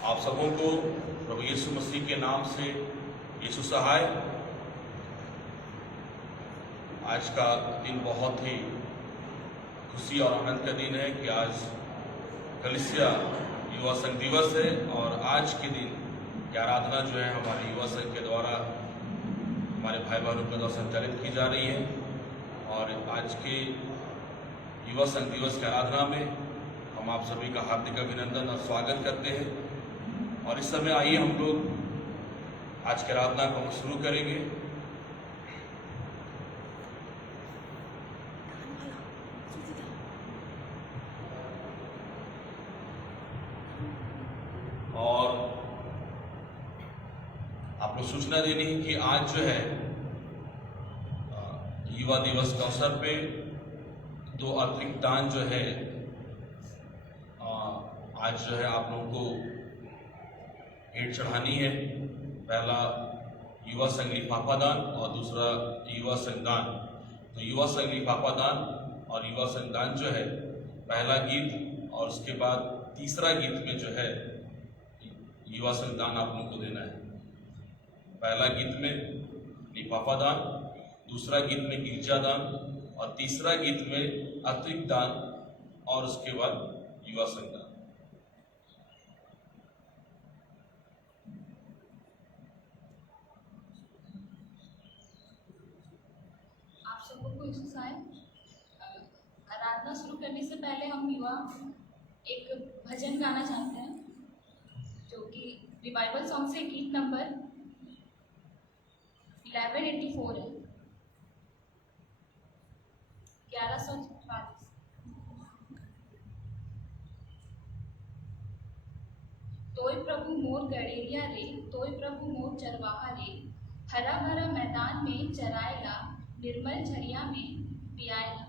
आप सबों को प्रभु यीशु मसीह के नाम से यीशु सहाय। आज का दिन बहुत ही खुशी और आनंद का दिन है कि आज कलीसिया युवा संघ दिवस है और आज के दिन की आराधना जो है हमारे युवा संघ के द्वारा हमारे भाई बहनों के द्वारा संचालित की जा रही है। और आज के युवा संघ दिवस की आराधना में हम आप सभी का हार्दिक अभिनंदन और स्वागत करते हैं। और इस समय आइए हम लोग आज की आराधना को हम शुरू करेंगे। और आपको सूचना देनी है कि आज जो है युवा दिवस के अवसर पे 2 अतिरिक्त दान जो है आज जो है आप लोगों को भेंट चढ़ानी है। पहला युवा संघ लिफाफा दान और दूसरा युवा संघ दान। तो युवा संघ लिफाफा दान और युवा संघ दान जो है पहला गीत और उसके बाद तीसरा गीत में जो है युवा संघ दान आप लोगों को देना है। पहला गीत में लिफाफा दान, दूसरा गीत में गिरजा दान और तीसरा गीत में अतिरिक्त दान और उसके बाद युवा संघ दान। आप सबको को यीशु सहाय। आराधना शुरू करने से पहले हम युवा एक भजन गाना चाहते हैं जो कि रिवाइवल सॉन्ग से गीत नंबर 1184 है, 1144। तोय प्रभु मोर गड़ेरिया रे, तोय प्रभु मोर चरवाहा रे, हरा भरा मैदान में चराएला, निर्मल झरिया में पियाएला।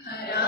हरा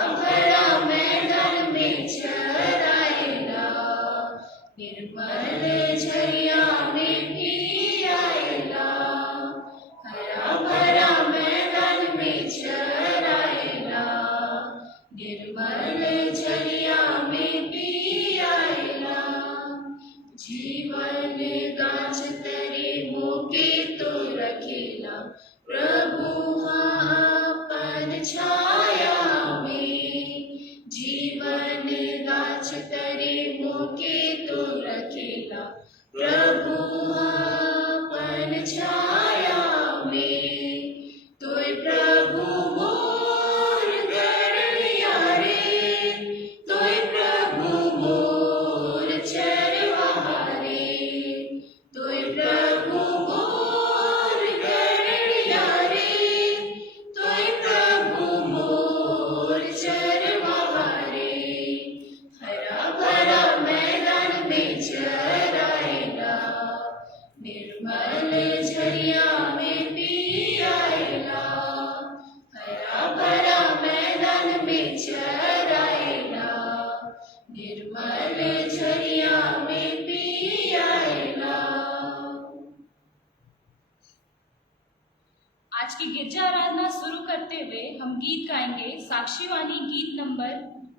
हम गीत गाएंगे साक्षीवाणी गीत नंबर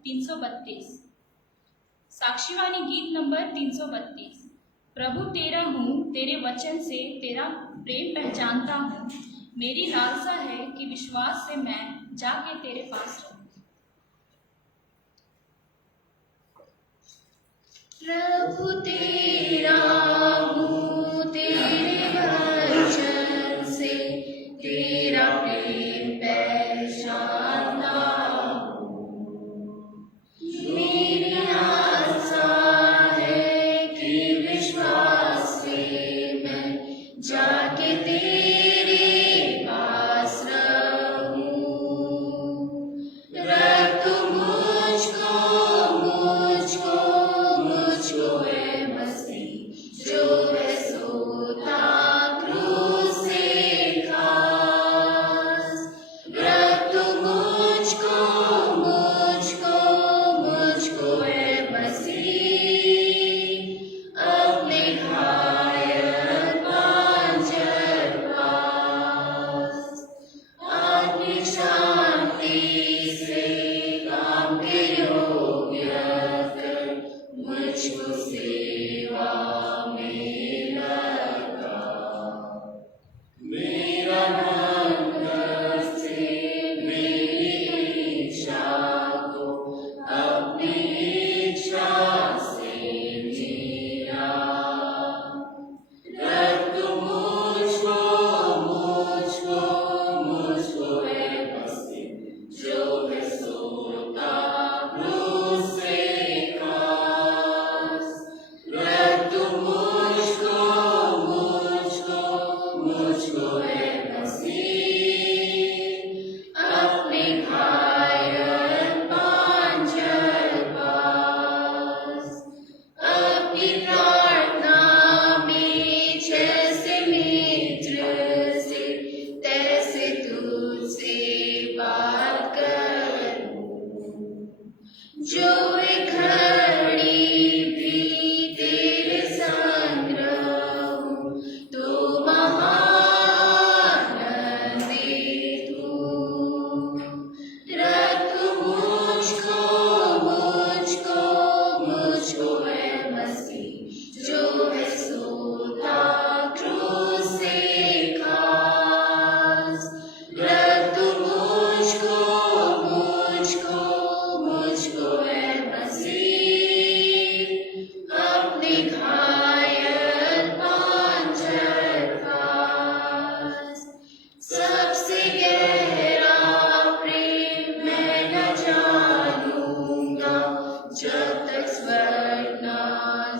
332। साक्षीवाणी गीत नंबर 332। प्रभु तेरा हूँ, तेरे वचन से तेरा प्रेम पहचानता हूँ। मेरी लालसा है कि विश्वास से मैं जाके तेरे पास रहूँ। प्रभु तेरा हूँ, तेरे वचन से तेरा प्रेम पहचानता हूँ। मेरी आशा है कि विश्वास से मैं जाके तेरे पास रहूँ। रख मुझको है मसीह जो है सोता क्रूस से खास। रख मुझको है मसीह अपने घायल पांजर पास। अपनी शांति से काम के योग्य कर मुझको सेवा में लगा। मेरा मन से मेरी इच्छा को अपनी इच्छा से जीना। रख मुझको है मसीह जो है सोता क्रूस से खास। रख मुझको है मसीह अपने घायल पांजर पास। अपनी प्रार्थना में जैसे मित्र से तैसे तुझसे बात करूं। जो एक घड़ी भी तेरे संग रहूं तो महाआनंदित हूँ। रख मुझको है मसीह जो है सोता क्रूस से खास। रख मुझको है मसीह अपने घायल पांजर पास। सबसे गहरा प्रेम मैं न जानूंगा जब तक स्वर्ग न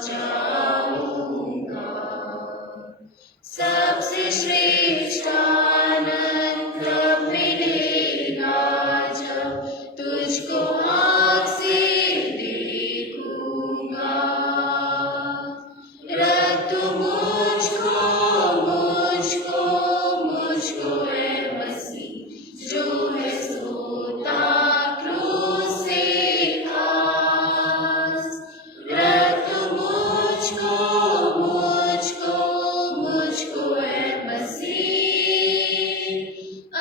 जाऊंगा। सबसे श्रेष्ठ आनंद कब मिलेगा जब तुझको आँख से देखूंगा। रख मुझको है मसीह जो है सोता क्रूस से खास। रख मुझको है मसीह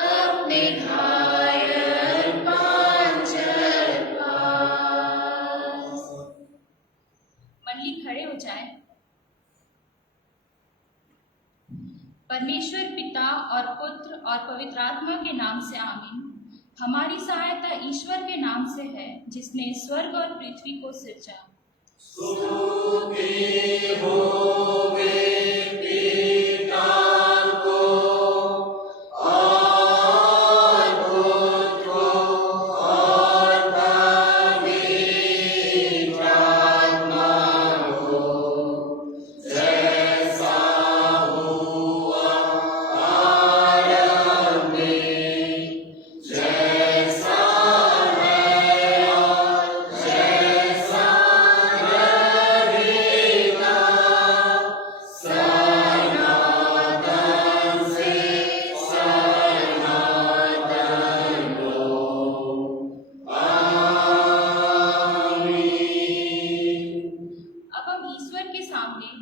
अपने घायल पांजर पास। मंडली खड़े हो जाए। परमेश्वर पिता और पुत्र और पवित्र आत्मा के नाम से आमीन। हमारी सहायता ईश्वर के नाम से है जिसने स्वर्ग और पृथ्वी को सिरजा।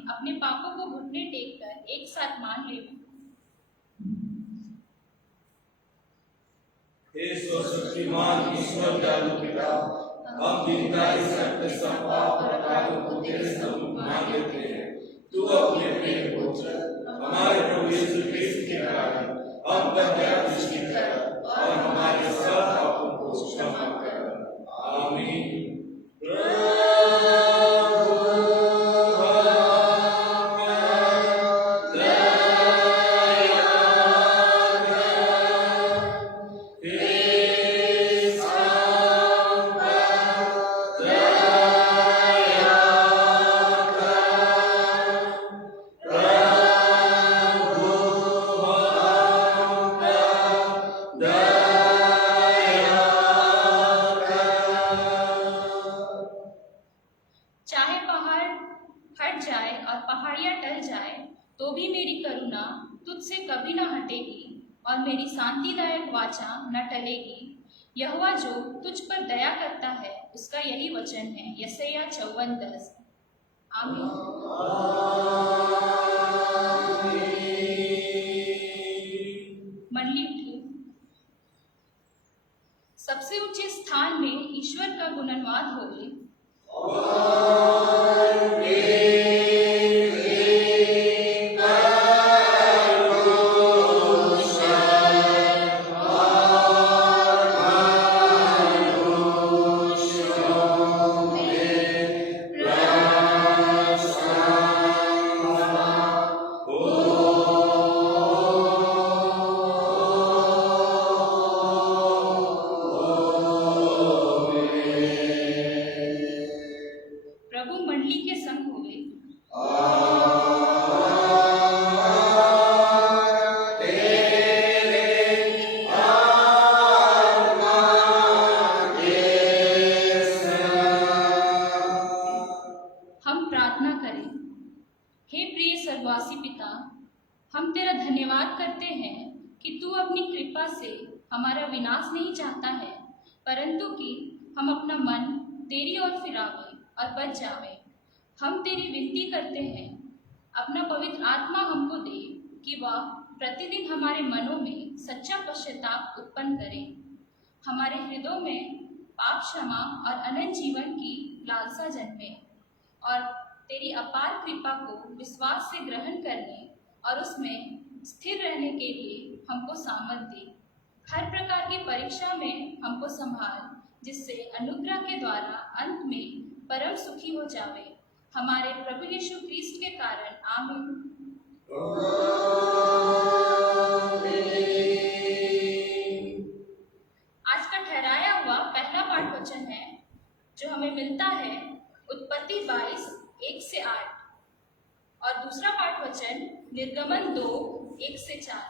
अपने पापों को घुटने टेक कर एक साथ मान ले। हे सर्वशक्तिमान ईश्वर दयालु पिता, हम दीनता इस अपने सब पाप और अपराधों को तेरे सम्मुख मान लेते हैं। तू अपने प्रिय पुत्र हमारे प्रभु यीशु क्रिस्त के कारण हम पर दया दृष्टि कर और हमारे सब पापों को क्षमा कर। आमीन। चाहे पहाड़ हट जाए और पहाड़ियां टल जाए तो भी मेरी करुणा तुझसे कभी न हटेगी और मेरी शांतिदायक वाचा न टलेगी। यहोवा जो तुझ पर दया करता है उसका यही वचन है। यशायाह 54:10। आमीन। मंडली उठिए। सबसे ऊंचे स्थान में ईश्वर का गुणनवाद होवे। प्रभु मंडली के संग होवे। हम प्रार्थना करें। हे प्रिय सर्ववासी पिता, हम तेरा धन्यवाद करते हैं कि तू अपनी कृपा से हमारा विनाश नहीं चाहता है, परंतु कि हम अपना मन तेरी ओर फिरावे और बच जावे। हम तेरी विनती करते हैं, अपना पवित्र आत्मा हमको दे कि वह प्रतिदिन हमारे मनों में सच्चा पश्चाताप उत्पन्न करे, हमारे हृदयों में पाप क्षमा और अनंत जीवन की लालसा जन्मे और तेरी अपार कृपा को विश्वास से ग्रहण करने और उसमें स्थिर रहने के लिए हमको सामर्थ दे। हर प्रकार की परीक्षा में हमको संभाल, जिससे अनुग्रह के द्वारा अंत में परम सुखी हो जावे। हमारे प्रभु यीशु क्रिस्ट के कारण। आमीन। आज का ठहराया हुआ पहला पाठ वचन है जो हमें मिलता है उत्पत्ति 22:1-8 और दूसरा पाठ वचन निर्गमन 2:1-4।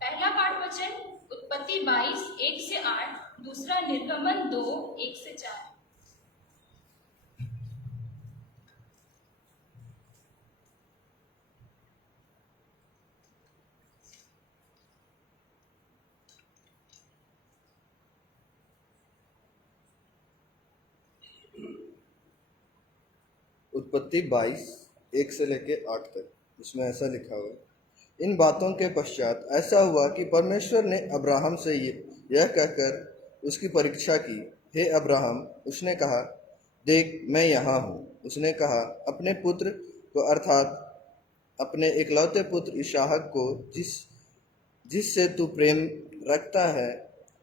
पहला पाठ वचन उत्पत्ति 22:1-8, दूसरा निर्गमन 2:1-4। उत्पत्ति 22:1 से लेके 8 तक। इसमें ऐसा लिखा हुआ है, इन बातों के पश्चात ऐसा हुआ कि परमेश्वर ने अब्राहम से यह कहकर उसकी परीक्षा की, हे अब्राहम। उसने कहा, देख मैं यहाँ हूँ। उसने कहा, अपने पुत्र को अर्थात अपने इकलौते पुत्र इसहाक को जिससे तू प्रेम रखता है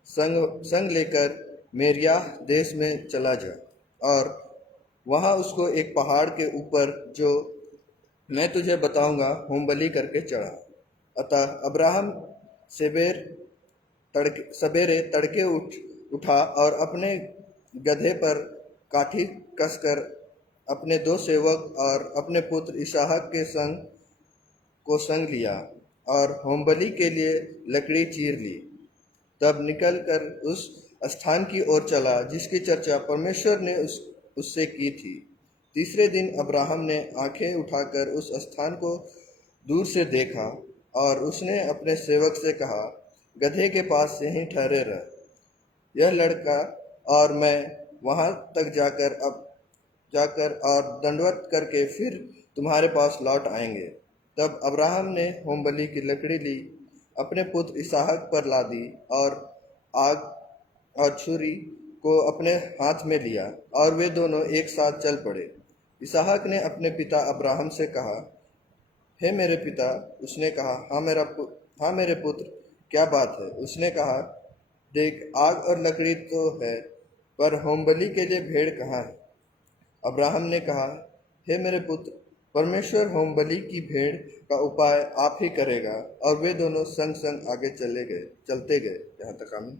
संग लेकर मेरियाह देश में चला जा और वहाँ उसको एक पहाड़ के ऊपर जो मैं तुझे बताऊंगा होमबलि करके चढ़ा। अतः अब्राहम सवेरे तड़के उठा और अपने गधे पर काठी कसकर अपने 2 सेवक और अपने पुत्र इसहाक के संग लिया और होमबलि के लिए लकड़ी चीर ली। तब निकलकर उस स्थान की ओर चला जिसकी चर्चा परमेश्वर ने उससे की थी। तीसरे दिन अब्राहम ने आंखें उठाकर उस स्थान को दूर से देखा और उसने अपने सेवक से कहा, गधे के पास से ही ठहरे रह, यह लड़का और मैं वहां तक जाकर और दंडवत करके फिर तुम्हारे पास लौट आएंगे। तब अब्राहम ने होमबलि की लकड़ी ली, अपने पुत्र इसहाक पर लादी और आग और छुरी को अपने हाथ में लिया और वे दोनों एक साथ चल पड़े। इसहाक ने अपने पिता अब्राहम से कहा, हे मेरे पिता। उसने कहा, हाँ मेरे पुत्र, क्या बात है? उसने कहा, देख, आग और लकड़ी तो है, पर होमबलि के लिए भेड़ कहाँ है? अब्राहम ने कहा, हे मेरे पुत्र, परमेश्वर होमबलि की भेड़ का उपाय आप ही करेगा। और वे दोनों संग संग आगे चलते गए। यहाँ तक आमीन।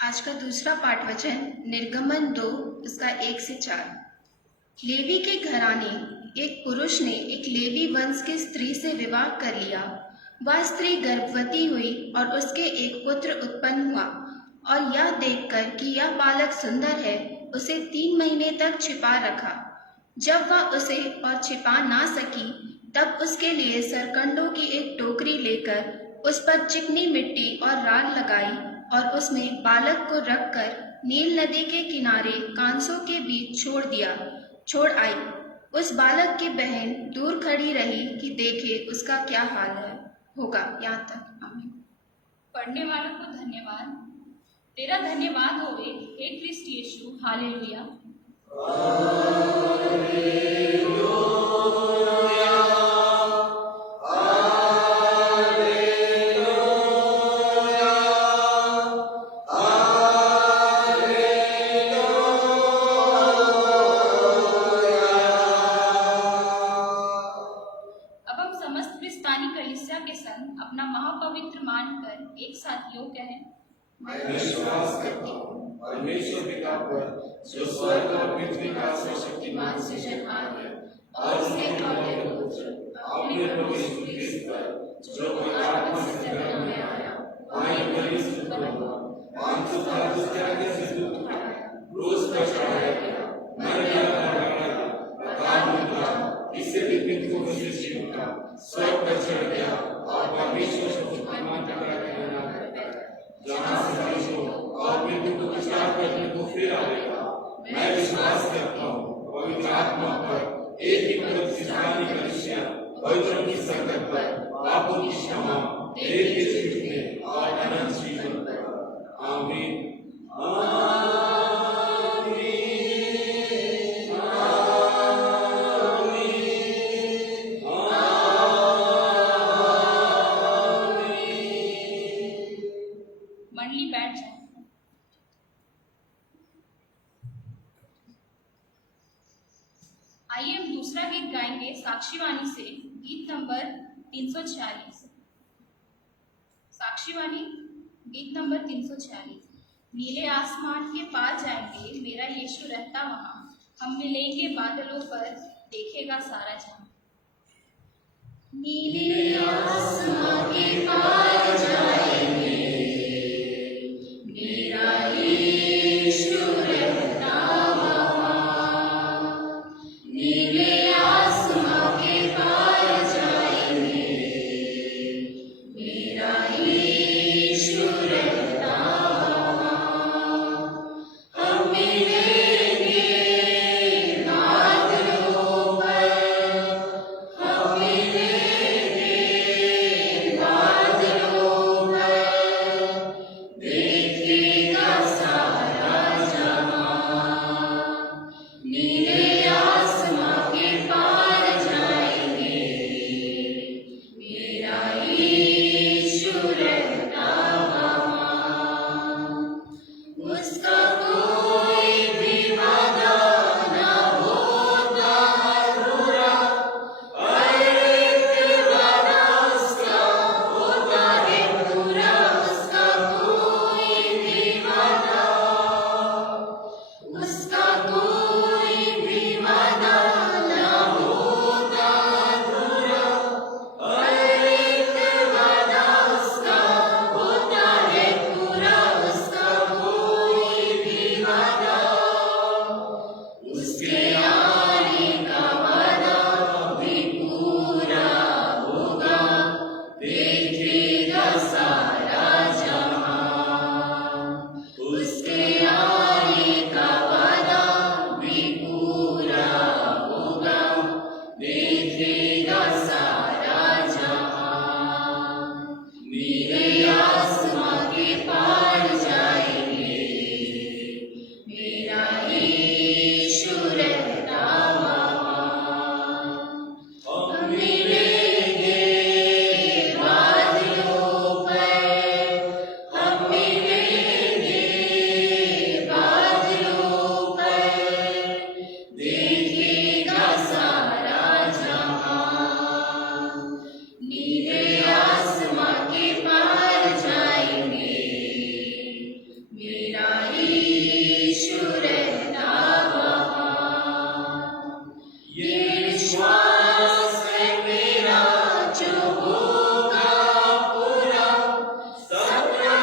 आज का दूसरा पाठ वचन निर्गमन 2 उसका 1 से 4। लेवी के घराने एक पुरुष ने एक लेवी वंश की स्त्री से विवाह कर लिया। वह स्त्री गर्भवती हुई और उसके एक पुत्र उत्पन्न हुआ, और यह देखकर कि यह बालक सुंदर है, उसे 3 महीने तक छिपा रखा। जब वह उसे और छिपा ना सकी, तब उसके लिए सरकंडों की एक टोकरी लेकर उस पर चिकनी मिट्टी और राल लगाई और उसमें बालक को रखकर नील नदी के किनारे कांसों के बीच छोड़ आई। उस बालक की बहन दूर खड़ी रही कि देखे उसका क्या हाल होगा। यहाँ तक आमीन। पढ़ने वालों को धन्यवाद। तेरा धन्यवाद होवे हे क्रिस्ट यीशु। हालेलुया। अब हम समस्त क्रिस्तानी कलीसिया के संग अपना महापवित्र मानकर एक साथ योग कहें। मैं विश्वास करता हूँ परमेश्वर पिता पर, जो स्वर्ग और पृथ्वी का सर्वशक्तिमान सृजनहार है, और उसके अकेले पुत्र अपने प्रभु यीशु ख्रिस्त पर, जो कोई आत्मा से जन्म में आया, पानी बलि से उत्पन्न हुआ, पांचों पिलातुस के आगे से दूध उठाया, क्रूस पर चढ़ाया गया, मर गया और मरा, प्रकाश निकला, इससे विपरीत को सृष्टि उठा, स्वर्ग पर चढ़ गया और परमेश्वर शक्तिमान का कहना करता है, जहाँ से मनुष्यों और मृत्यु को विचार करने को फिर आएगा। मैं विश्वास करता हूँ पवित्र आत्मा पर, एक ही पवित्र क्रिस्तानी कलीसिया, पवित्रों की संगत पर, पापों की क्षमा, देह के छूटने और अनंत जीवन पर। आमीन। मंडली बैठ जाए। आइए हम दूसरा गीत गाएंगे साक्षीवाणी से, गीत नंबर 346। साक्षीवाणी गीत नंबर 346। नीले आसमान के पार जाएंगे, मेरा यीशु रहता वहाँ, हम मिलेंगे बादलों पर, देखेगा सारा जहां। नीले आसमान के पार जाएंगे, मेरा यीशु रहता वहाँ। नीले आसमान के पार जाएंगे, मेरा यीशु रहता वहाँ। हम मिलेंगे बादलों पर, हम मिलेंगे बादलों पर, आसमां के पार जाएंगे, मेरा यीशु रहता वहाँ। हम मिलेंगे बादलों पर, हम मिलेंगे बादलों पर, देखेगा सारा जहां। नीले आसमां के पार जाएंगे, मेरा यीशु रहता वहाँ। ये विश्वास है मेरा जो होगा पूरा, सपना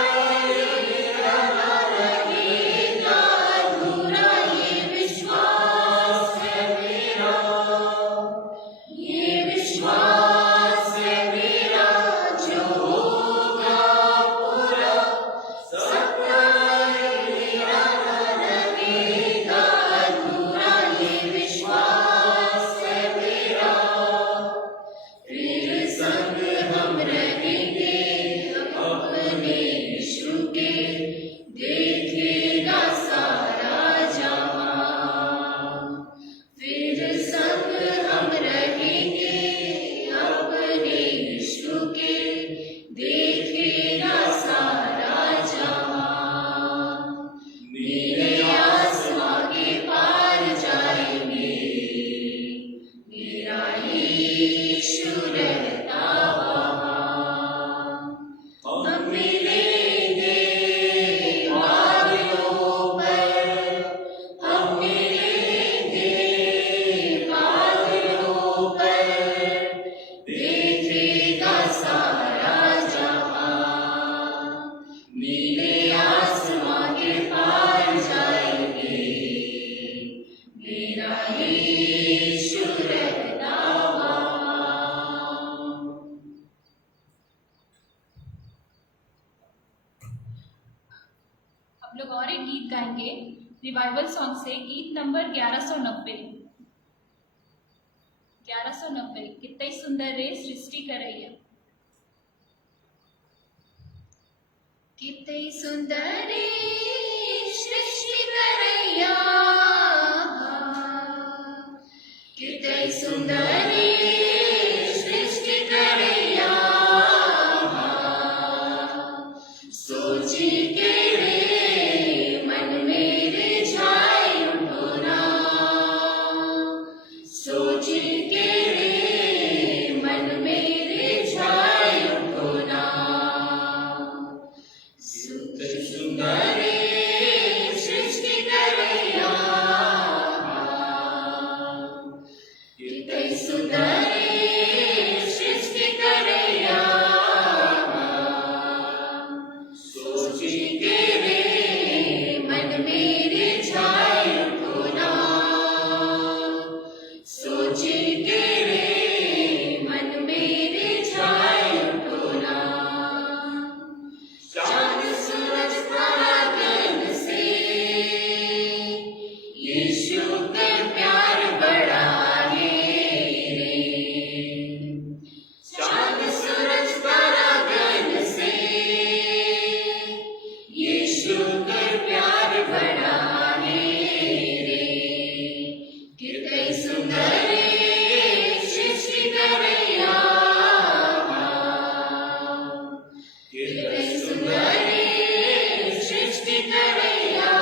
मेरा ना रहेगा अधूरा। ये विश्वास है मेरा, ये विश्वास है मेरा जो होगा पूरा, सपना मेरा ना रहेगा अधूरा। ये विश्वास है मेरा, फिर संग हम रहेंगे अपने यीशु के, देखेगा सारा जहां। फिर संग हम रहेंगे अपने यीशु के, देखेगा सारा जहां। नीले आसमां के पार जाएंगे, मेरा यीशु रहता वहाँ। हम मिलेंगे बादलों पर, हम मिलेंगे बादलों पर, देखेगा सारा जहां। नीले आसमां के पार जाएंगे, मेरा यीशु रहता वहाँ। हम लोग और एक गीत गाएंगे रिवाइवल सॉन्ग से, गीत नंबर 1190। 1190 कितनी सुंदर रे सृष्टि करैया। कितनी सुंदर रे सृष्टि करैया, कितनी सुंदर रे सृष्टि करैया। सोची के रे मन मेरे छाए उठो ना, सोची के रे मन मेरे छाए उठो ना। सुंदर रे सृष्टि करैया, कितनी सुंदर रे सृष्टि करैया। सोची के रे मन मेरे छाए उठो ना, सोची के रे मन मेरे छाए उठो ना। चांद सूरज तारा गगन से यीशु का प्यार बड़ा है रे। चांद सूरज तारा गगन से यीशु का प्यार बड़ा है रे। कितनी सुंदर रे सृष्टि करैया, कितनी सुंदर रे सृष्टि करैया।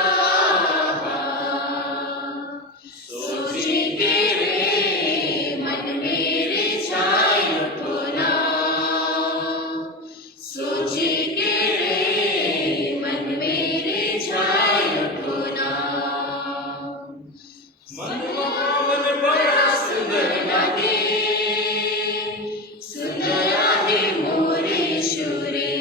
सोची के रे मन मेरे छाए उठो ना, सोची के रे मन मेरे छाए उठो ना। मनवा मन बड़ा सुंदर लागे, सुंदर आहे मोरे शुरे।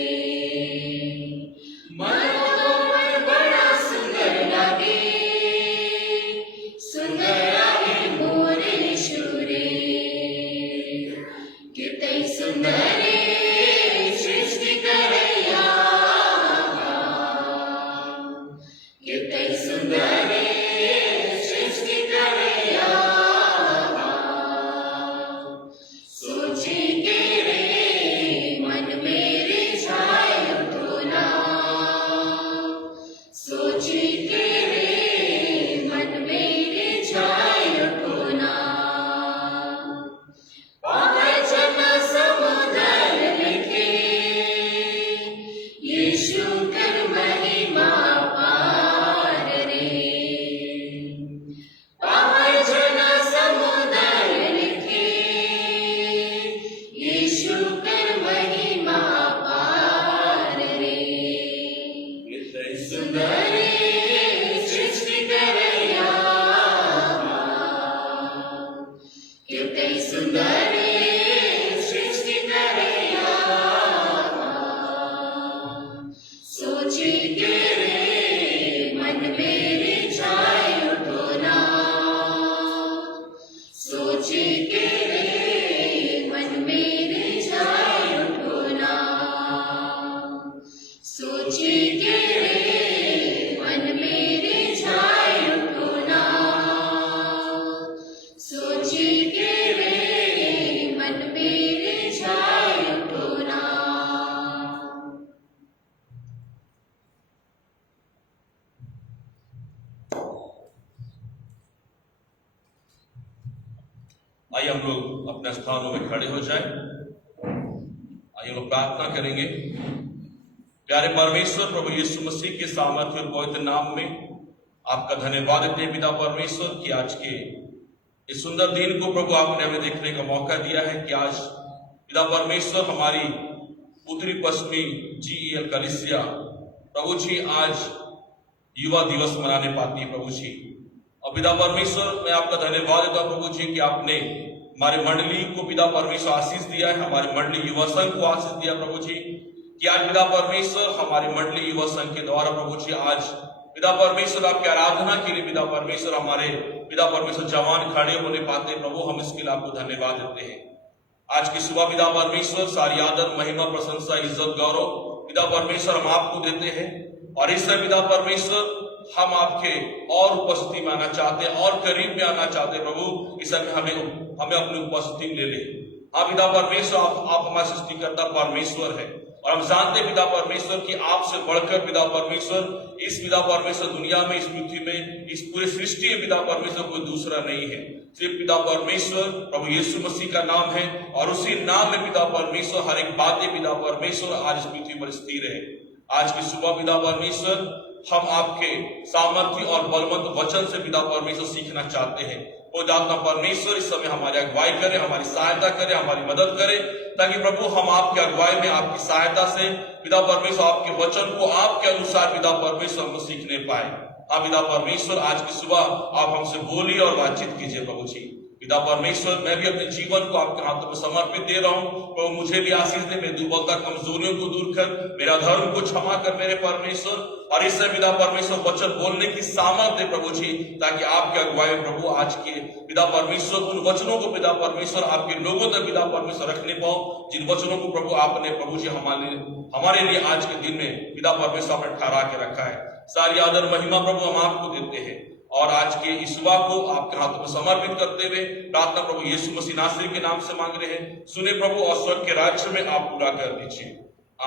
सोची के रे मन मेरे जाए उठो ना, सोची के रे मन मेरे जाए उठो ना, सोची के रे मन मेरे जाए उठो ना, सोची के रे मन मेरे जाए उठो ना। आइए हम लोग अपने स्थानों में खड़े हो जाएं। आइए हम लोग प्रार्थना करेंगे। प्यारे परमेश्वर, प्रभु यीशु मसीह के सामर्थ्य और पवित्र नाम में आपका धन्यवाद देते हैं पिता परमेश्वर कि आज के इस सुंदर दिन को प्रभु आपने हमें देखने का मौका दिया है कि आज पिता परमेश्वर हमारी उत्तरी पश्चिमी GEL कलीसिया प्रभु जी आज युवा दिवस मनाने पाती है प्रभु जी। और पिता परमेश्वर, मैं आपका धन्यवाद देता हूं प्रभु जी कि आपने हमारे मंडली को पिता परमेश्वर आशीष दिया है, हमारे मंडली युवा संघ को आशीष दिया प्रभु जी कि आज पिता परमेश्वर हमारी मंडली युवा संघ के द्वारा प्रभु जी आज पिता परमेश्वर आपकी आराधना के लिए पिता परमेश्वर हमारे पिता परमेश्वर जवान खड़े होने पाते प्रभु, हम इसके लिए आपको धन्यवाद देते हैं। आज की सुबह पिता परमेश्वर सारी आदर महिमा प्रशंसा इज्जत गौरव पिता परमेश्वर हम आपको देते हैं। और इस समय पिता परमेश्वर हम आपके और उपस्थिति में आना चाहते हैं और करीब में आना चाहते हैं प्रभु। इस समय हमें अपनी उपस्थिति में ले ले। हाँ पिता परमेश्वर, आप हमारे सृष्टिकर्ता परमेश्वर है और हम जानते हैं पिता परमेश्वर कि आपसे बढ़कर पिता परमेश्वर इस पिता परमेश्वर दुनिया में, इस पृथ्वी में, इस पूरे सृष्टि में पिता परमेश्वर कोई दूसरा नहीं है। सिर्फ पिता परमेश्वर प्रभु यीशु मसीह का नाम है और उसी नाम में पिता परमेश्वर हर एक बातें पिता परमेश्वर आज इस पृथ्वी पर स्थिर है। आज की सुबह पिता परमेश्वर हम आपके सामर्थ्य और बलवंत वचन से पिता परमेश्वर सीखना चाहते हैं। वो दाता परमेश्वर इस समय हमारी अगुवाई करे, हमारी सहायता करे, हमारी मदद करे, ताकि प्रभु हम आपके अगुवाई में आपकी सहायता से पिता परमेश्वर आपके वचन को आपके अनुसार पिता परमेश्वर हम सीखने पाए। हाँ पिता परमेश्वर, आज की सुबह आप हमसे बोलिए और बातचीत कीजिए प्रभु जी। पिता परमेश्वर, मैं भी अपने जीवन को आपके हाथों में समर्पित दे रहा हूँ प्रभु, मुझे भी आशीष दे, मेरी दुर्बलता कमजोरियों को दूर कर, मेरा धर्म को क्षमा कर मेरे परमेश्वर। और इससे पिता परमेश्वर वचन बोलने की सामर्थ्य दे प्रभु जी, ताकि आपके अगुवाई प्रभु आज के पिता परमेश्वर उन वचनों को पिता परमेश्वर आपके लोगों तक पिता परमेश्वर रखने पाओ, जिन वचनों को प्रभु आपने प्रभु जी हमारे लिए आज के दिन में पिता परमेश्वर आपने ठहरा के रखा है। सारी आदर महिमा प्रभु हम आपको देते हैं और आज के इस सुबह को आपके हाथों में समर्पित करते हुए प्रार्थना प्रभु यीशु मसीह नासरी के नाम से मांग रहे हैं। सुने प्रभु और स्वर्ग के राज्य में आप पूरा कर दीजिए।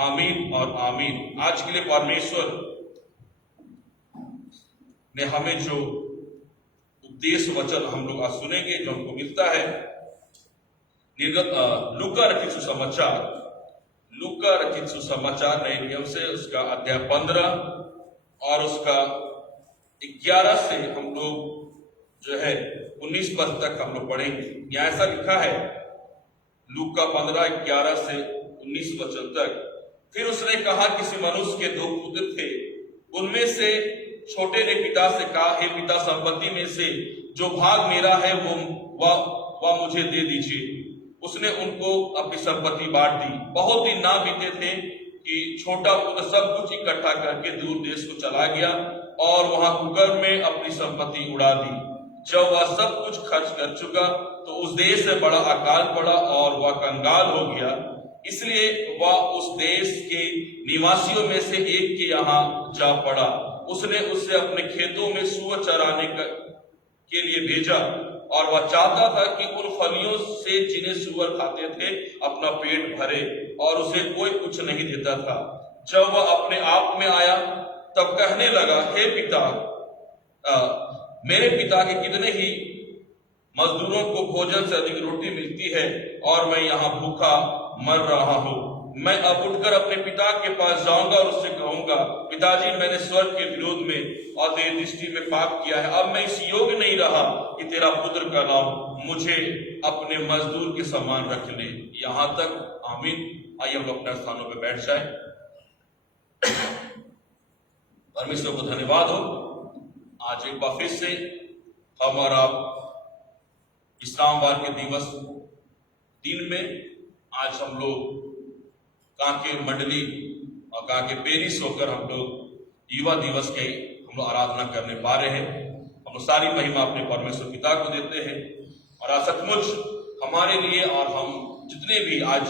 आमीन और आमीन। आज के लिए परमेश्वर ने हमें जो उपदेश वचन हम लोग आज सुनेंगे, जो हमको मिलता है लूका रचित सुसमाचार नए नियम से उसका अध्याय 15 और उसका 11 से हम लोग जो है 19 पद तक हम लोग पढ़ेंगे। यहाँ ऐसा लिखा है लूका 15:11 से 19 वचन तक। फिर उसने कहा, किसी मनुष्य के 2 पुत्र थे, उनमें से छोटे ने पिता से कहा, हे पिता, संपत्ति में से जो भाग मेरा है वह मुझे दे दीजिए। उसने उनको अपनी संपत्ति बांट दी। बहुत दिन ना बीते थे कि छोटा पुत्र सब कुछ इकट्ठा करके दूर देश को चला गया और वहां कुकर्म में अपनी संपत्ति उड़ा दी। जब वह सब कुछ खर्च कर चुका तो उस देश से बड़ा अकाल पड़ा और वह कंगाल हो गया। इसलिए वह उस देश के निवासियों में से एक के यहाँ जा पड़ा। उसने उससे अपने खेतों में सूअर चराने के लिए भेजा और वह चाहता था कि उन फलियों से जिन्हें सूअर खाते थे अपना पेट भरे, और उसे कोई कुछ नहीं देता था। जब वह अपने आप में आया तब कहने लगा, हे पिता, मेरे पिता के कितने ही मजदूरों को भोजन से अधिक रोटी मिलती है और मैं यहाँ भूखा मर रहा हूँ। मैं अब उठकर अपने पिता के पास जाऊंगा और उससे कहूंगा, पिताजी, मैंने स्वर्ग के विरोध में और तेरी दृष्टि में पाप किया है। अब मैं इस योग्य नहीं रहा कि तेरा पुत्र कहलाऊं। मुझे अपने मजदूर के समान रख ले। यहां तक आमीन। आइए हम अपने स्थानों पर बैठ जाए। परमेश्वर को धन्यवाद हो। आज एक बार फिर से हम और आप विश्रामवार के दिवस दिन में आज हम लोग कांके मंडली और कहा कि पेरिस होकर हम लोग युवा दिवस की हम लोग आराधना करने पा रहे हैं। हम लोग सारी महिमा अपने परमेश्वर पिता को देते हैं। और आज सचमुच हमारे लिए और हम जितने भी आज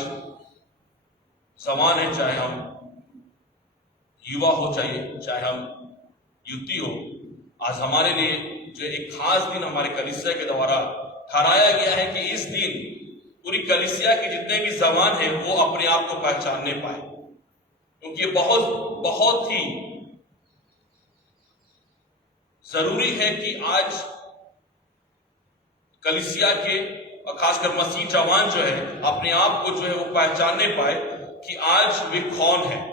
जवान हैं, चाहे हम युवा हो चाहे हम युवती हो, आज हमारे लिए जो एक खास दिन हमारे कलीसिया के द्वारा ठहराया गया है कि इस दिन पूरी कलीसिया के जितने भी जवान हैं वो अपने आप को पहचानने पाए, क्योंकि ये बहुत बहुत ही जरूरी है कि आज कलीसिया के और खासकर मसीह जवान जो है अपने आप को जो है वो पहचानने पाए कि आज वे कौन है।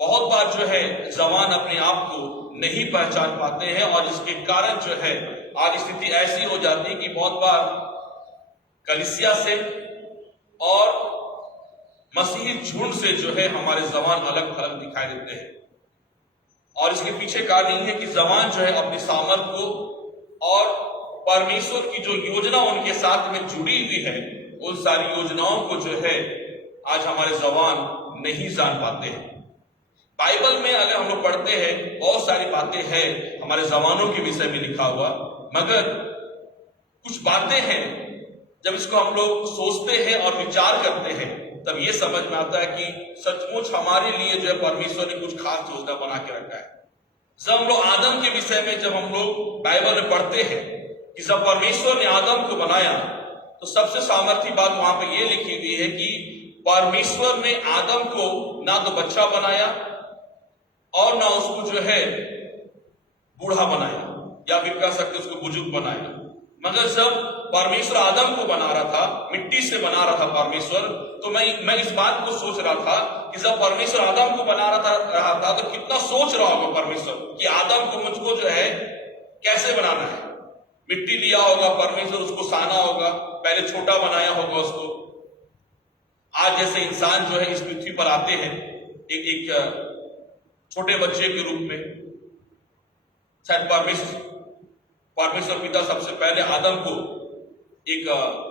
बहुत बार जो है जवान अपने आप को नहीं पहचान पाते हैं और इसके कारण जो है आज स्थिति ऐसी हो जाती है कि बहुत बार कलीसिया से और मसीही झुंड से जो है हमारे जवान अलग अलग दिखाई देते हैं। और इसके पीछे कारण यही है कि जवान जो है अपनी सामर्थ को और परमेश्वर की जो योजना उनके साथ में जुड़ी हुई है उन सारी योजनाओं को जो है आज हमारे जवान नहीं जान पाते हैं। बाइबल में अगर हम लोग पढ़ते हैं बहुत सारी बातें हैं हमारे जवानों के विषय में लिखा हुआ, मगर कुछ बातें हैं जब इसको हम लोग सोचते हैं और विचार करते हैं तब ये समझ में आता है कि सचमुच हमारे लिए जो है परमेश्वर ने कुछ खास योजना बना के रखा है। जब हम लोग आदम के विषय में जब हम लोग बाइबल में पढ़ते हैं कि जब परमेश्वर ने आदम को बनाया तो सबसे सामर्थी बात वहां पे ये लिखी हुई है कि परमेश्वर ने आदम को ना तो बच्चा बनाया और ना उसको जो है बूढ़ा बनाया या फिर कह सकते उसको बुजुर्ग बनाया, मगर जब परमेश्वर आदम को बना रहा था, मिट्टी से बना रहा था परमेश्वर, तो मैं इस बात को सोच रहा था कि जब परमेश्वर आदम को बना रहा था तो कितना सोच रहा होगा परमेश्वर कि आदम को मुझको जो है कैसे बनाना है। मिट्टी लिया होगा परमेश्वर, उसको साना होगा, पहले छोटा बनाया होगा उसको। आज जैसे इंसान जो है इस पृथ्वी पर आते हैं एक छोटे बच्चे के रूप में, शायद परमेश्वर पिता सबसे पहले आदम को एक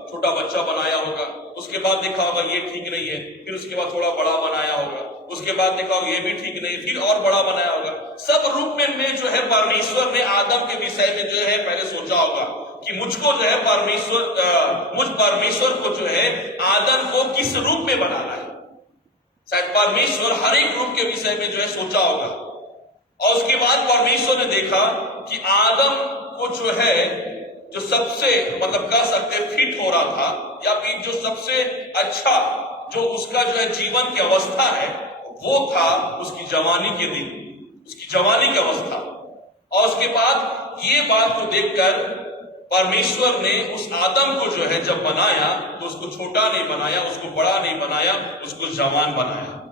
छोटा बच्चा बनाया होगा, उसके बाद देखा होगा ये ठीक नहीं है, फिर उसके बाद थोड़ा बड़ा बनाया होगा, उसके बाद देखा होगा ये भी ठीक नहीं, फिर और बड़ा बनाया होगा। सब रूप में जो है परमेश्वर ने आदम के विषय में जो है पहले सोचा होगा कि मुझको जो है मुझ परमेश्वर को जो है आदम को किस रूप में बनाना है। शायद परमेश्वर हर एक रूप के विषय में जो है सोचा होगा। और उसके बाद परमेश्वर ने देखा कि आदम को जो है जो सबसे मतलब कह सकते फिट हो रहा था या फिर जो सबसे अच्छा जो उसका जो है जीवन की अवस्था है वो था उसकी जवानी के दिन, उसकी जवानी की अवस्था। और उसके बाद ये बात को देखकर परमेश्वर ने उस आदम को जो है जब बनाया तो उसको छोटा नहीं बनाया, उसको बड़ा नहीं बनाया, उसको जवान बनाया।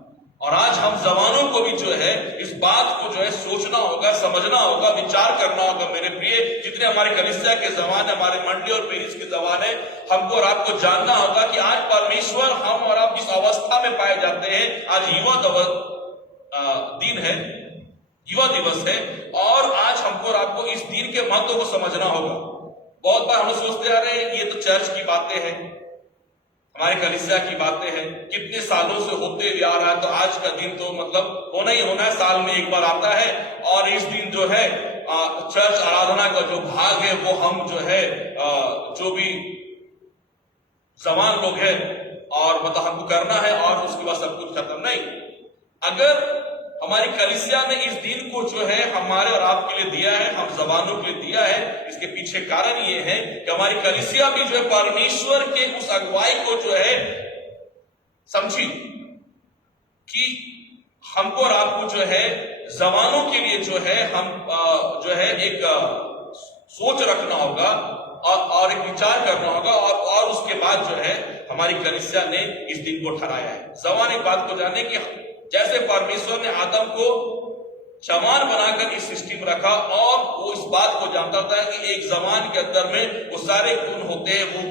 और आज हम जवानों को भी जो है इस बात को जो है सोचना होगा, समझना होगा, विचार करना होगा। मेरे प्रिय जितने हमारे कलीसिया के जवान है, हमारे मंडली और पेरिस के जवान है, हमको और आपको जानना होगा कि आज परमेश्वर हम और आप जिस अवस्था में पाए जाते हैं, आज युवा दिन है, युवा दिवस है, और आज हमको और आपको इस दिन के महत्व को समझना होगा। बहुत बार हम सोचते आ रहे हैं ये तो चर्च की बातें हैं, हमारे कलीसिया की बातें हैं, कितने सालों से होते हुए आ रहा है, तो आज का दिन तो मतलब होना ही होना है, साल में एक बार आता है। और इस दिन जो है चर्च आराधना का जो भाग है वो हम जो है जो भी जवान लोग हैं और मतलब हमको करना है और उसके बाद सब कुछ खत्म नहीं। अगर हमारी कलीसिया ने इस दिन को जो है हमारे और आपके लिए दिया है, हम जवानों के लिए दिया है, इसके पीछे कारण ये है कि हमारी कलीसिया भी जो है परमेश्वर के उस अगुवाई को जो है समझी कि हमको और आपको जो है जवानों के लिए जो है हम जो है एक सोच रखना होगा और एक विचार करना होगा। और उसके बाद जो है हमारी कलीसिया ने इस दिन को ठहराया है। जवान एक बात को जाने कि जैसे परमेश्वर ने आदम को जवान बनाकर इस सृष्टि में रखा और वो इस बात को जानता था कि एक जवान के अंदर में वो सारे गुण होते हैं, वो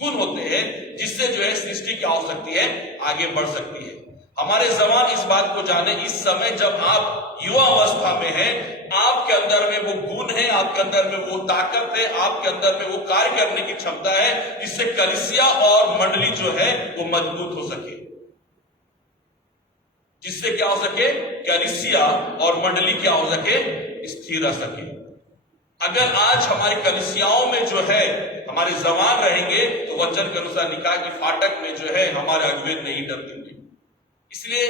गुण होते हैं जिससे जो है सृष्टि क्या हो सकती है, आगे बढ़ सकती है। हमारे जवान इस बात को जाने, इस समय जब आप युवा अवस्था में हैं, आपके अंदर में वो गुण है, आपके अंदर में वो ताकत है, आपके अंदर में वो कार्य करने की क्षमता है जिससे कलीसिया और मंडली जो है वो मजबूत हो सके, जिससे क्या हो सके, कलीसिया और मंडली क्या हो सके, स्थिर रह सके। अगर आज हमारी कलीसियाओं में जो है हमारे जवान रहेंगे तो वचन के अनुसार निकाह के फाटक में जो है हमारे अगुवे नहीं डरते। इसलिए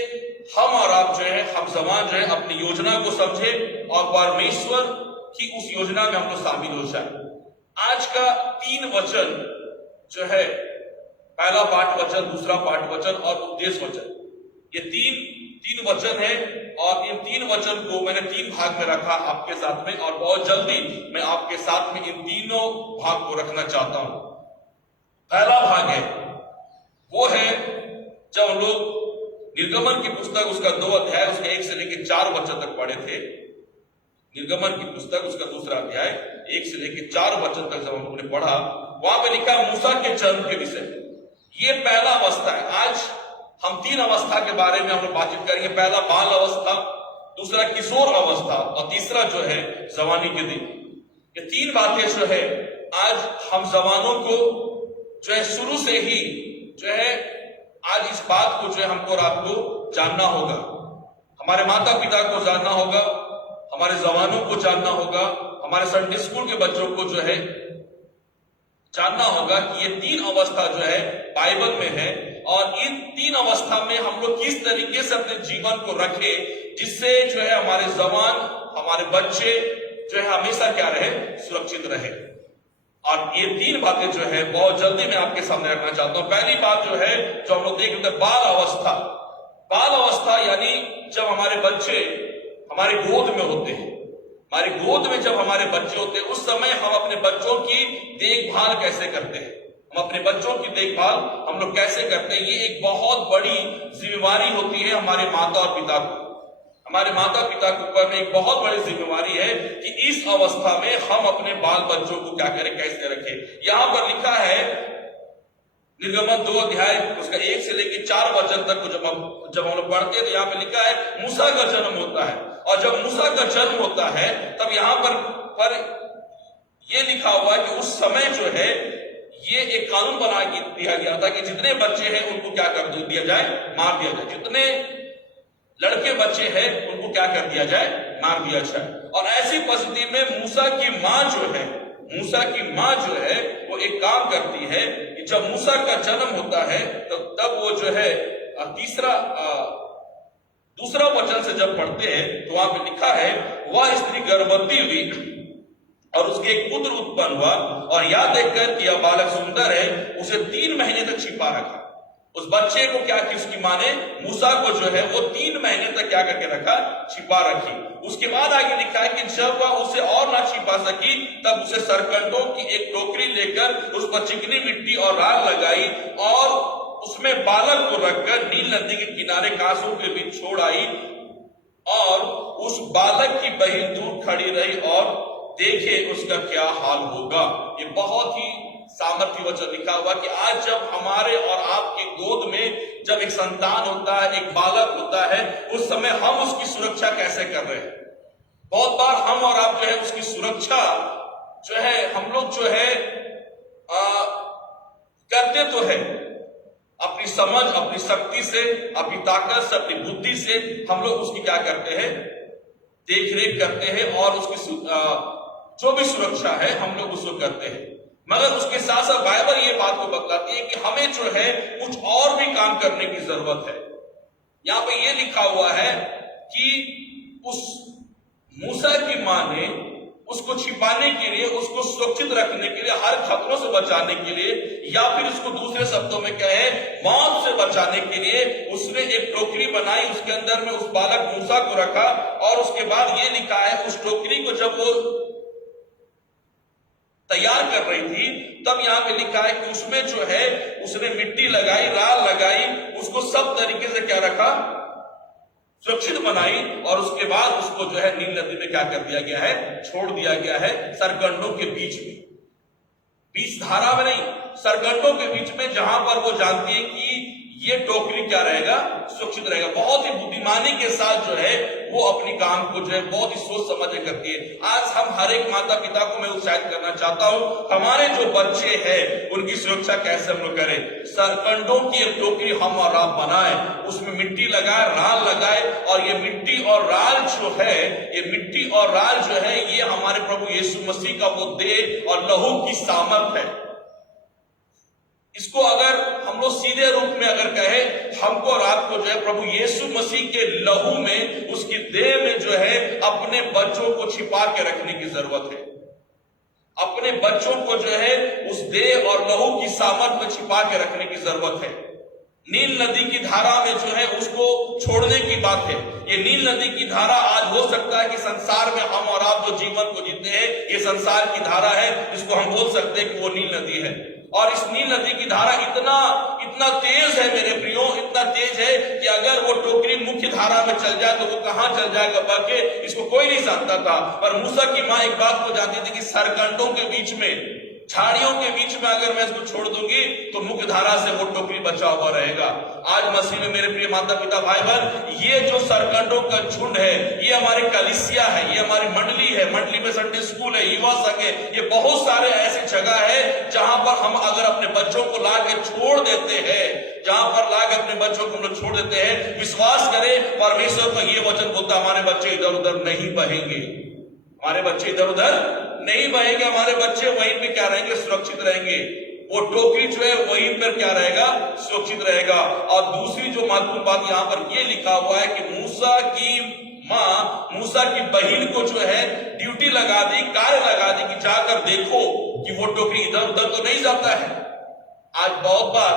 हम और आप जो है, हम जवान जो है अपनी योजना को समझे और परमेश्वर की उस योजना में हम लोग शामिल हो जाए। आज का 3 वचन जो है, पहला पाठ वचन, दूसरा पाठ वचन और उपदेश वचन, ये तीन वचन है और इन 3 वचन को मैंने 3 भाग में रखा आपके साथ में, और बहुत जल्दी मैं आपके साथ में इन तीनों भाग को रखना चाहता हूं। पहला भाग है वो है जब हम लोग निर्गमन की पुस्तक उसका 2 अध्याय उसके 1 से लेकर 4 वचन तक पढ़े थे। निर्गमन की पुस्तक उसका 2रा अध्याय 1 से लेकर 4 वचन तक जब हम लोगों ने पढ़ा, वहां पे लिखा मूसा के जन्म के विषय। ये पहला अवस्था है। आज हम 3 अवस्था के बारे में हम लोग बातचीत करेंगे। पहला बाल अवस्था, दूसरा किशोर अवस्था और तीसरा जो है जवानी के दिन। ये 3 बातें जो है आज हम जवानों को जो है शुरू से ही जो है आज इस बात को जो है हमको और आपको जानना होगा। हमारे माता पिता को जानना होगा, हमारे जवानों को जानना होगा, हमारे संडे स्कूल के बच्चों को जो है जानना होगा कि ये 3 अवस्था जो है बाइबल में है और इन 3 अवस्था में हम लोग किस तरीके से अपने जीवन को रखें जिससे जो है हमारे जवान, हमारे बच्चे जो है हमेशा क्या रहे, सुरक्षित रहे। और ये 3 बातें जो है बहुत जल्दी मैं आपके सामने रखना चाहता हूं। पहली बात जो है जो हम लोग देख रहे थे, बाल अवस्था। बाल अवस्था यानी जब हमारे बच्चे हमारे गोद में होते हैं, हमारी गोद में जब हमारे बच्चे होते हैं, उस समय हम अपने बच्चों की देखभाल कैसे करते हैं, हम अपने बच्चों की देखभाल हम लोग कैसे करते हैं। ये एक बहुत बड़ी जिम्मेवारी होती है हमारे माता और पिता को। हमारे माता पिता के ऊपर में एक बहुत बड़ी जिम्मेवारी है कि इस अवस्था में हम अपने बाल बच्चों को क्या करें, कैसे रखें। यहां पर लिखा है निर्गमन 2 अध्याय उसका 1 से लेकर 4 वचन तक को जब हम लोग पढ़ते हैं तो यहाँ पे लिखा है मूसा का जन्म होता है। और जब मूसा का जन्म होता है तब यहाँ पर यह लिखा हुआ है कि उस समय जो है ये एक कानून बना दिया गया था कि जितने बच्चे हैं उनको क्या कर दिया जाए, मार दिया जाए। जितने लड़के बच्चे हैं उनको क्या कर दिया जाए, मार दिया जाए। और ऐसी परिस्थिति में मूसा की मां जो है वो एक काम करती है कि जब मूसा का जन्म होता है तो तब वो जो है दूसरा वचन से जब पढ़ते हैं तो वहां पे लिखा है वह स्त्री गर्भवती हुई और उसके एक पुत्र उत्पन्न हुआ और यह देखकर कि यह बालक सुंदर है उसे 3 महीने तक छिपा रखा। उस बच्चे को क्या की उसकी मां ने, मूसा को जो है वो 3 महीने तक क्या करके रखा, छिपा रखी। उसके बाद आगे लिखा है कि जब वह उसे और ना छिपा सकी तब उसे सरकंडों की एक टोकरी लेकर उस पर चिकनी मिट्टी और राख लगाई और उसमें बालक को रखकर नील नदी के किनारे घासों के बीच छोड़ आई और उस बालक की बहन दूर खड़ी रही और देखे उसका क्या हाल होगा। ये बहुत ही सामर्थ्य वचन लिखा हुआ कि आज जब हमारे और आपके गोद में जब एक संतान होता है, एक बालक होता है, उस समय हम उसकी सुरक्षा कैसे कर रहे हैं। बहुत बार हम और आप जो है उसकी सुरक्षा जो है हम लोग जो है करते तो है अपनी समझ, अपनी शक्ति से, अपनी ताकत से, अपनी बुद्धि से हम लोग उसकी क्या करते हैं, देख रेख करते हैं और उसकी जो भी सुरक्षा है हम लोग उसको करते हैं। मगर उसके साथ साथ बाइबल ये बात को बतलाती है कि हमें जो है कुछ और भी काम करने की जरूरत है। यहां पे ये लिखा हुआ है कि उस मूसा की मां ने उसको छिपाने के लिए, उसको सुरक्षित रखने के लिए, हर खतरों से बचाने के लिए, या फिर उसको दूसरे शब्दों में कहे मौत से बचाने के लिए उसने एक टोकरी बनाई, उसके अंदर में उस बालक मूसा को रखा और उसके बाद ये लिखा है उस टोकरी को जब वो तैयार कर रही थी तब यहां पे लिखा है कि उसमें जो है उसने मिट्टी लगाई, राल लगाई, उसको सब तरीके से क्या रखा, सुरक्षित बनाई और उसके बाद उसको जो है नील नदी में क्या कर दिया गया है, छोड़ दिया गया है सरकंडों के बीच में, बीच धारा में नहीं, सरकंडों के बीच में, जहां पर वो जानती है कि ये टोकरी क्या रहेगा, सुरक्षित रहेगा। बहुत ही बुद्धिमानी के साथ जो है वो अपनी काम को जो है बहुत ही सोच समझ के करती है। आज हम हर एक माता पिता को मैं उत्साहित करना चाहता हूं, हमारे जो बच्चे हैं उनकी सुरक्षा कैसे हम लोग करें। सरकंडों की एक टोकरी हम और आप बनाए, उसमें मिट्टी लगाए, राल लगाए, और ये मिट्टी और राल जो है, ये मिट्टी और राल जो है, ये हमारे प्रभु यीशु मसीह का वो देह और लहू की सामर्थ है। इसको अगर हम लोग सीधे रूप में अगर कहे, हमको और आपको जो है प्रभु यीशु मसीह के लहू में, उसकी देह में जो है अपने बच्चों को छिपा के रखने की जरूरत है। अपने बच्चों को जो है उस देह और लहू की सामर्थ में छिपा के रखने की जरूरत है। नील नदी की धारा में जो है उसको छोड़ने की बात है। ये नील नदी की धारा आज हो सकता है कि संसार में हम और आप जो जीवन को जीते हैं, ये संसार की धारा है, इसको हम बोल सकते हैं कि वो नील नदी है। और इस नील नदी की धारा इतना तेज है मेरे प्रियो, इतना तेज है कि अगर वो टोकरी मुख्य धारा में चल जाए तो वो कहां चल जाएगा बह के, इसको कोई नहीं जानता था। पर मूसा की मां एक बात को जानती थी कि सरकंडों के बीच में, झाड़ियों के बीच में अगर मैं इसको छोड़ दूंगी तो मुख्य धारा से वो टोकरी बचा हुआ रहेगा। आज मसीह में मेरे प्रिय माता पिता भाई बहन, ये जो सरकंडों का झुंड है, ये हमारी कलीसिया है, ये हमारी मंडली है। मंडली में संडे स्कूल है, युवा संघ है, ये बहुत सारे ऐसी जगह है जहां पर हम अगर अपने बच्चों को ला के छोड़ देते हैं, जहां पर ला के अपने बच्चों को हम लोग छोड़ देते हैं, विश्वास करें परमेश्वर का ये वचन बोलता, हमारे बच्चे इधर उधर नहीं बहेंगे, हमारे बच्चे इधर उधर नहीं बहेंगे, हमारे बच्चे वहीं पे क्या रहेंगे, सुरक्षित रहेंगे। वो टोकरी जो है वहीं पर क्या रहेगा, सुरक्षित रहेगा। और दूसरी जो महत्वपूर्ण बात यहां पर ये लिखा हुआ है कि मूसा की मां मूसा की बहन को जो है ड्यूटी लगा दी, कार्य लगा दी कि जाकर देखो कि वो टोकरी इधर उधर तो नहीं जाता है। आज बहुत बार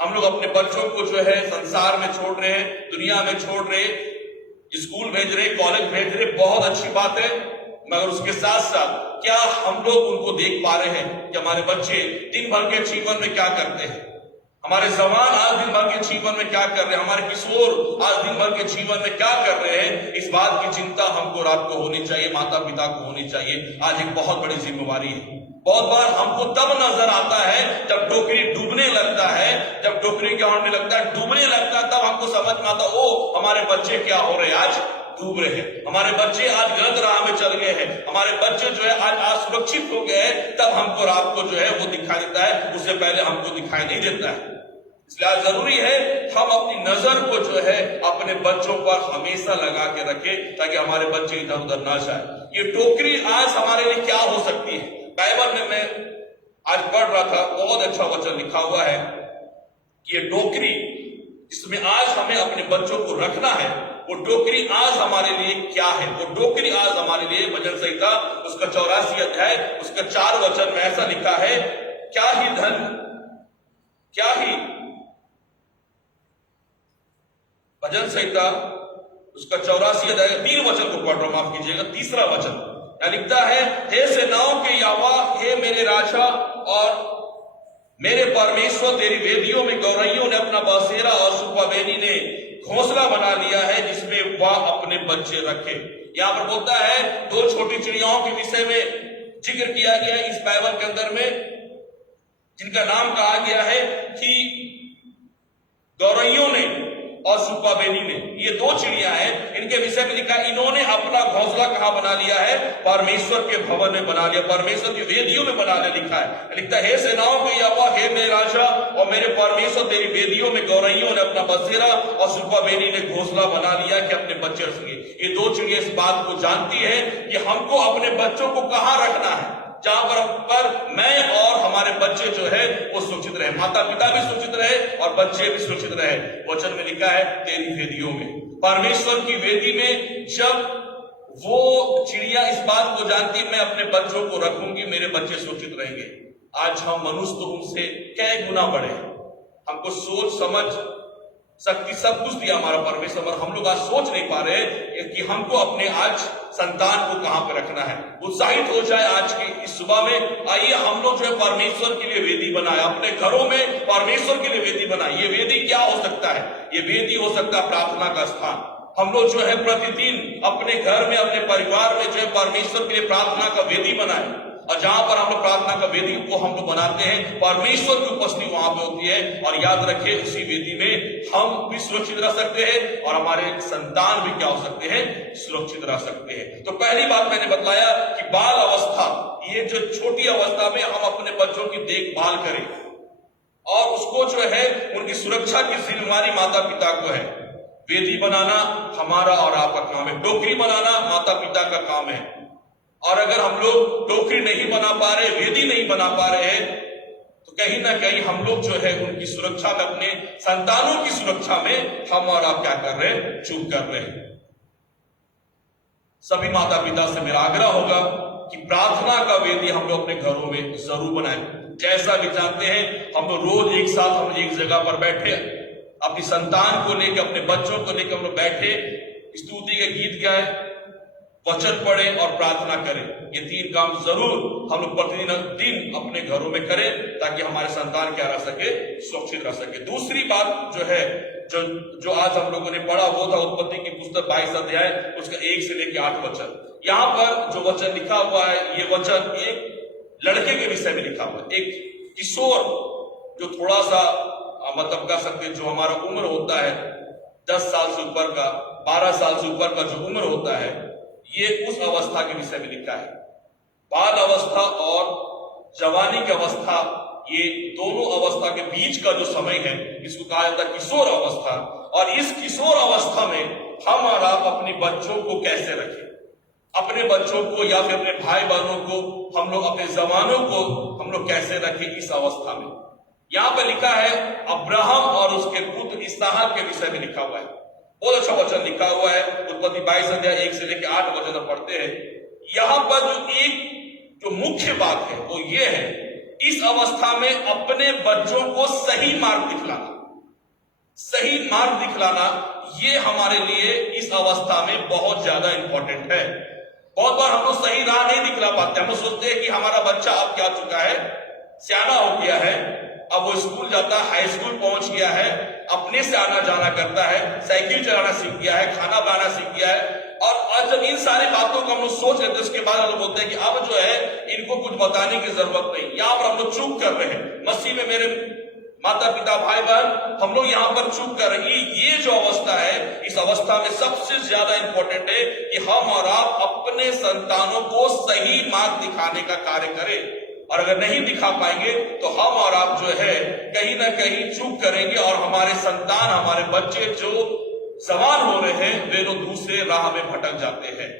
हम लोग अपने बच्चों को जो है संसार में छोड़ रहे हैं, दुनिया में छोड़ रहे, स्कूल भेज रहे, कॉलेज भेज रहे, बहुत अच्छी बात है, मगर उसके साथ साथ क्या हम लोग उनको देख पा रहे हैं कि हमारे बच्चे दिन भर के जीवन में क्या करते हैं, हमारे जवान आज दिन भर के जीवन में क्या कर रहे हैं, हमारे किशोर आज दिन भर के जीवन में क्या कर रहे हैं। इस बात की चिंता हमको रात को होनी चाहिए, माता पिता को होनी चाहिए। आज एक बहुत बड़ी जिम्मेवारी है। बहुत बार हमको तब नजर आता है जब टोकरी डूबने लगता है, जब टोकरी क्या होने लगता है, डूबने लगता है, तब हमको समझ में आता, ओ हमारे बच्चे क्या हो रहे हैं, आज डूब रहे हैं, हमारे बच्चे आज गलत राह में चल गए हैं, हमारे बच्चे जो है आज असुरक्षित हो गए हैं। तब हमको रात को जो है वो दिखाई देता है, उससे पहले हमको दिखाई नहीं देता है। इसलिए जरूरी है हम अपनी नजर को जो है अपने बच्चों पर हमेशा लगा के रखें, ताकि हमारे बच्चे इधर उधर ना जाए। ये टोकरी आज हमारे लिए क्या हो सकती है। बाइबल में मैं आज पढ़ रहा था, बहुत अच्छा वचन लिखा हुआ है कि ये टोकरी, इसमें आज हमें अपने बच्चों को रखना है। वो टोकरी आज हमारे लिए क्या है, वो टोकरी आज हमारे लिए भजन संहिता उसका 84 अध्याय उसका 4 वचन में ऐसा लिखा है, क्या ही धन, क्या ही, भजन संहिता उसका 84 अध्याय 3 वचन को पढ़ रहा हूं, माफ कीजिएगा, 3रा वचन लिखता है, हे सेनाओं के यहोवा, हे मेरे राजा और मेरे परमेश्वर, तेरी वेदियों में गौरैयों ने अपना बसेरा और सुपाबेनी ने घोंसला बना लिया है, जिसमें वह अपने बच्चे रखे। यहां पर बोलता है 2 छोटी चिड़ियाओं के विषय में जिक्र किया गया है इस बाइबल के अंदर में, जिनका नाम कहा गया है कि गौरैयों ने और सुपाबेनी ने। ये 2 चिड़िया हैं, इनके विषय में लिखा है, इन्होंने अपना घोंसला कहां बना लिया है, परमेश्वर के भवन में बना लिया, परमेश्वर की वेदियों में बना लिया। लिखा है, लिखता है, हे सेनाओं के यहोवा, हे मेरे राजा और मेरे परमेश्वर, तेरी वेदियों में गौरैयों ने अपना बसेरा और सुपाबेनी ने घोंसला बना लिया कि अपने बच्चे रख सके। ये 2 चिड़िया इस बात को जानती है कि हमको अपने बच्चों को कहां रखना है, जहां पर मैं और हमारे बच्चे जो है वो सुरक्षित रहे, माता पिता भी सुरक्षित रहे और बच्चे भी सुरक्षित रहे। वचन में लिखा है, तेरी वेदियों में, परमेश्वर की वेदी में जब वो चिड़िया इस बात को जानती, मैं अपने बच्चों को रखूंगी, मेरे बच्चे सुरक्षित रहेंगे। आज हम मनुष्य तो उनसे कई गुना बढ़े, हमको सोच समझ शक्ति सब कुछ दिया हमारा परमेश्वर, और हम लोग आज सोच नहीं पा रहे कि हमको अपने आज संतान को कहां पर रखना है। उत्साहित हो जाए आज की इस सुबह में, आइए हम लोग जो है परमेश्वर के लिए वेदी बनाए, अपने घरों में परमेश्वर के लिए वेदी बनाए। ये वेदी क्या हो सकता है, ये वेदी हो सकता है प्रार्थना का स्थान। हम लोग जो है प्रतिदिन अपने घर में, अपने परिवार में जो है परमेश्वर के लिए प्रार्थना का वेदी बनाए। और जहां पर हम लोग प्रार्थना का वेदी को हम लोग बनाते हैं, परमेश्वर की उपस्थिति वहां पे होती है। और याद रखिए, उसी वेदी में हम भी सुरक्षित रह सकते हैं और हमारे संतान भी क्या हो सकते हैं, सुरक्षित रह सकते हैं। तो पहली बात मैंने बताया कि बाल अवस्था, ये जो छोटी अवस्था में हम अपने बच्चों की देखभाल करें और उसको जो है उनकी सुरक्षा की जिम्मेवारी माता पिता को है। वेदी बनाना हमारा और आपका काम है, टोकरी बनाना माता पिता का काम है। और अगर हम लोग टोकरी नहीं बना पा रहे, वेदी नहीं बना पा रहे हैं, तो कहीं ना कहीं हम लोग जो है उनकी सुरक्षा में, अपने संतानों की सुरक्षा में हम और आप क्या कर रहे हैं, चूक कर रहे हैं। सभी माता पिता से मेरा आग्रह होगा कि प्रार्थना का वेदी हम लोग अपने घरों में जरूर बनाएं। जैसा भी चाहते हैं हम लोग रोज एक साथ हम एक जगह पर बैठे, अपनी संतान को लेकर, अपने बच्चों को लेकर हम लोग बैठे, स्तुति के गीत गाए, वचन पढ़े और प्रार्थना करें। ये तीन काम जरूर हम लोग प्रतिदिन अपने घरों में करें ताकि हमारे संतान क्या रह सके, सुरक्षित रह सके। दूसरी बात जो है, जो आज हम लोगों ने पढ़ा वो था उत्पत्ति की पुस्तक 22 अध्याय उसका 1 से लेकर 8 वचन। यहाँ पर जो वचन लिखा हुआ है, ये वचन एक लड़के के विषय में लिखा हुआ है, एक किशोर जो थोड़ा सा मतलब कह सकते हैं, जो हमारा उम्र होता है 10 साल से ऊपर का, 12 साल से ऊपर का जो उम्र होता है, ये उस अवस्था के विषय में लिखा है। बाल अवस्था और जवानी की अवस्था, ये दोनों अवस्था के बीच का जो समय है, इसको कहा जाता है किशोर अवस्था। और इस किशोर अवस्था में हम और आप अपने बच्चों को कैसे रखें, अपने बच्चों को या फिर अपने भाई बहनों को, हम लोग अपने जवानों को हम लोग कैसे रखें इस अवस्था में। यहां पर लिखा है अब्राहम और उसके पुत्र इसहाक के विषय में लिखा हुआ है। बहुत अच्छा वचन लिखा हुआ है, उत्पत्ति 22 अध्याय 1 से लेकर 8 वचन पढ़ते हैं। यहां पर जो मुख्य बात है वो ये है, इस अवस्था में अपने बच्चों को सही मार्ग दिखलाना, सही मार्ग दिखलाना, ये हमारे लिए इस अवस्था में बहुत ज्यादा इंपॉर्टेंट है। बहुत बार हम लोग सही राह नहीं दिखला पाते। हम सोचते हैं कि हमारा बच्चा अब क्या चुका है, सियाना हो गया है, अब वो स्कूल जाता है, हाई स्कूल पहुंच गया है, अपने से आना जाना करता है, साइकिल चलाना सीख गया है, खाना बनाना सीख गया है। और जब इन सारी बातों को हम लोग सोच लेते हैं, उसके बाद हम लोग बोलते हैं कि अब जो है इनको कुछ बताने की जरूरत नहीं। यहां पर हम लोग चूक कर रहे हैं। मसीह में मेरे माता पिता भाई बहन, हम लोग यहां पर चूक कर रहे हैं। ये जो अवस्था है, इस अवस्था में सबसे ज्यादा इंपॉर्टेंट है कि हम और आप अपने संतानों को सही मार्ग दिखाने का कार्य करें। और अगर नहीं दिखा पाएंगे तो हम और आप जो है कहीं ना कहीं चूक करेंगे और हमारे संतान, हमारे बच्चे जो जवान हो रहे हैं, वे लोग दूसरे राह में भटक जाते हैं,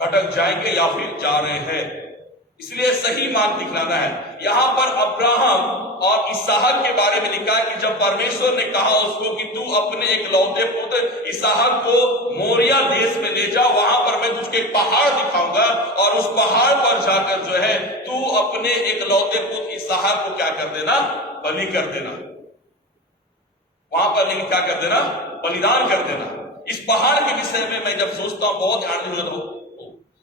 भटक जाएंगे या फिर जा रहे हैं। इसलिए सही मार्ग दिखलाना है। यहां पर अब्राहम और इसहाक के बारे में लिखा कि जब परमेश्वर ने कहा उसको कि तू अपने इकलौते पुत्र इसहाक को मोरिया देश में ले जा, वहां पर मैं तुझको एक पहाड़ दिखाऊंगा और उस पहाड़ पर जाकर जो है तू अपने इकलौते पुत्र इसहाक को क्या कर देना, बलि कर देना। वहां पर लेकिन क्या कर देना, बलिदान कर देना। इस पहाड़ के विषय में मैं जब सोचता हूं बहुत ध्यान हो,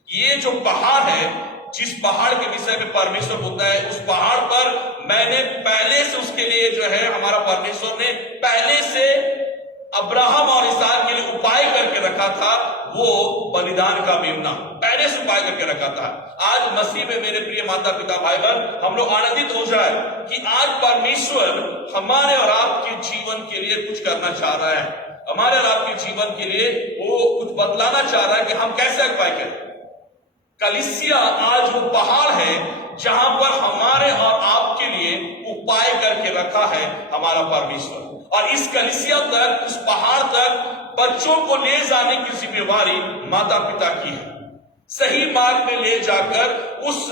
ये जो पहाड़ है, जिस पहाड़ के विषय में परमेश्वर बोलता है, उस पहाड़ पर मैंने पहले से उसके लिए जो है हमारा परमेश्वर ने पहले से अब्राहम और इसहाक के लिए उपाय करके रखा था, वो बलिदान का मेमना पहले से उपाय करके रखा था। आज मसीह में मेरे प्रिय माता पिता भाई बहन, हम लोग आनंदित हो जाए कि आज परमेश्वर हमारे और आपके जीवन के लिए कुछ करना चाह रहा है। हमारे और आपके जीवन के लिए वो कुछ बतलाना चाह रहा है कि हम कैसे उपाय करें। कलीसिया आज वो पहाड़ है जहां पर हमारे और आपके लिए उपाय करके रखा है हमारा परमेश्वर। और इस कलीसिया तक, उस पहाड़ तक बच्चों को ले जाने की जिम्मेवारी माता पिता की है। सही मार्ग में ले जाकर उस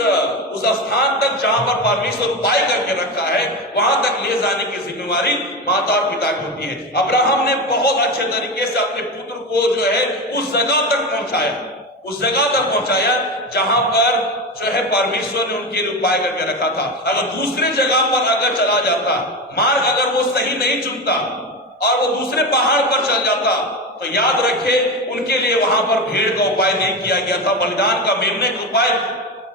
स्थान तक जहां पर परमेश्वर उपाय करके रखा है, वहां तक ले जाने की जिम्मेवारी माता और पिता की होती है। अब्राहम ने बहुत अच्छे तरीके से अपने पुत्र को जो है उस जगह तक पहुंचाया, उस जगह तक पहुंचाया जहां पर जो है परमेश्वर ने उनके लिए उपाय करके रखा था। अगर दूसरे जगह पर अगर चला जाता, मार्ग अगर वो सही नहीं चुनता और वो दूसरे पहाड़ पर चल जाता, तो याद रखे उनके लिए वहां पर भेड़ का उपाय नहीं किया गया था, बलिदान का मेमने का उपाय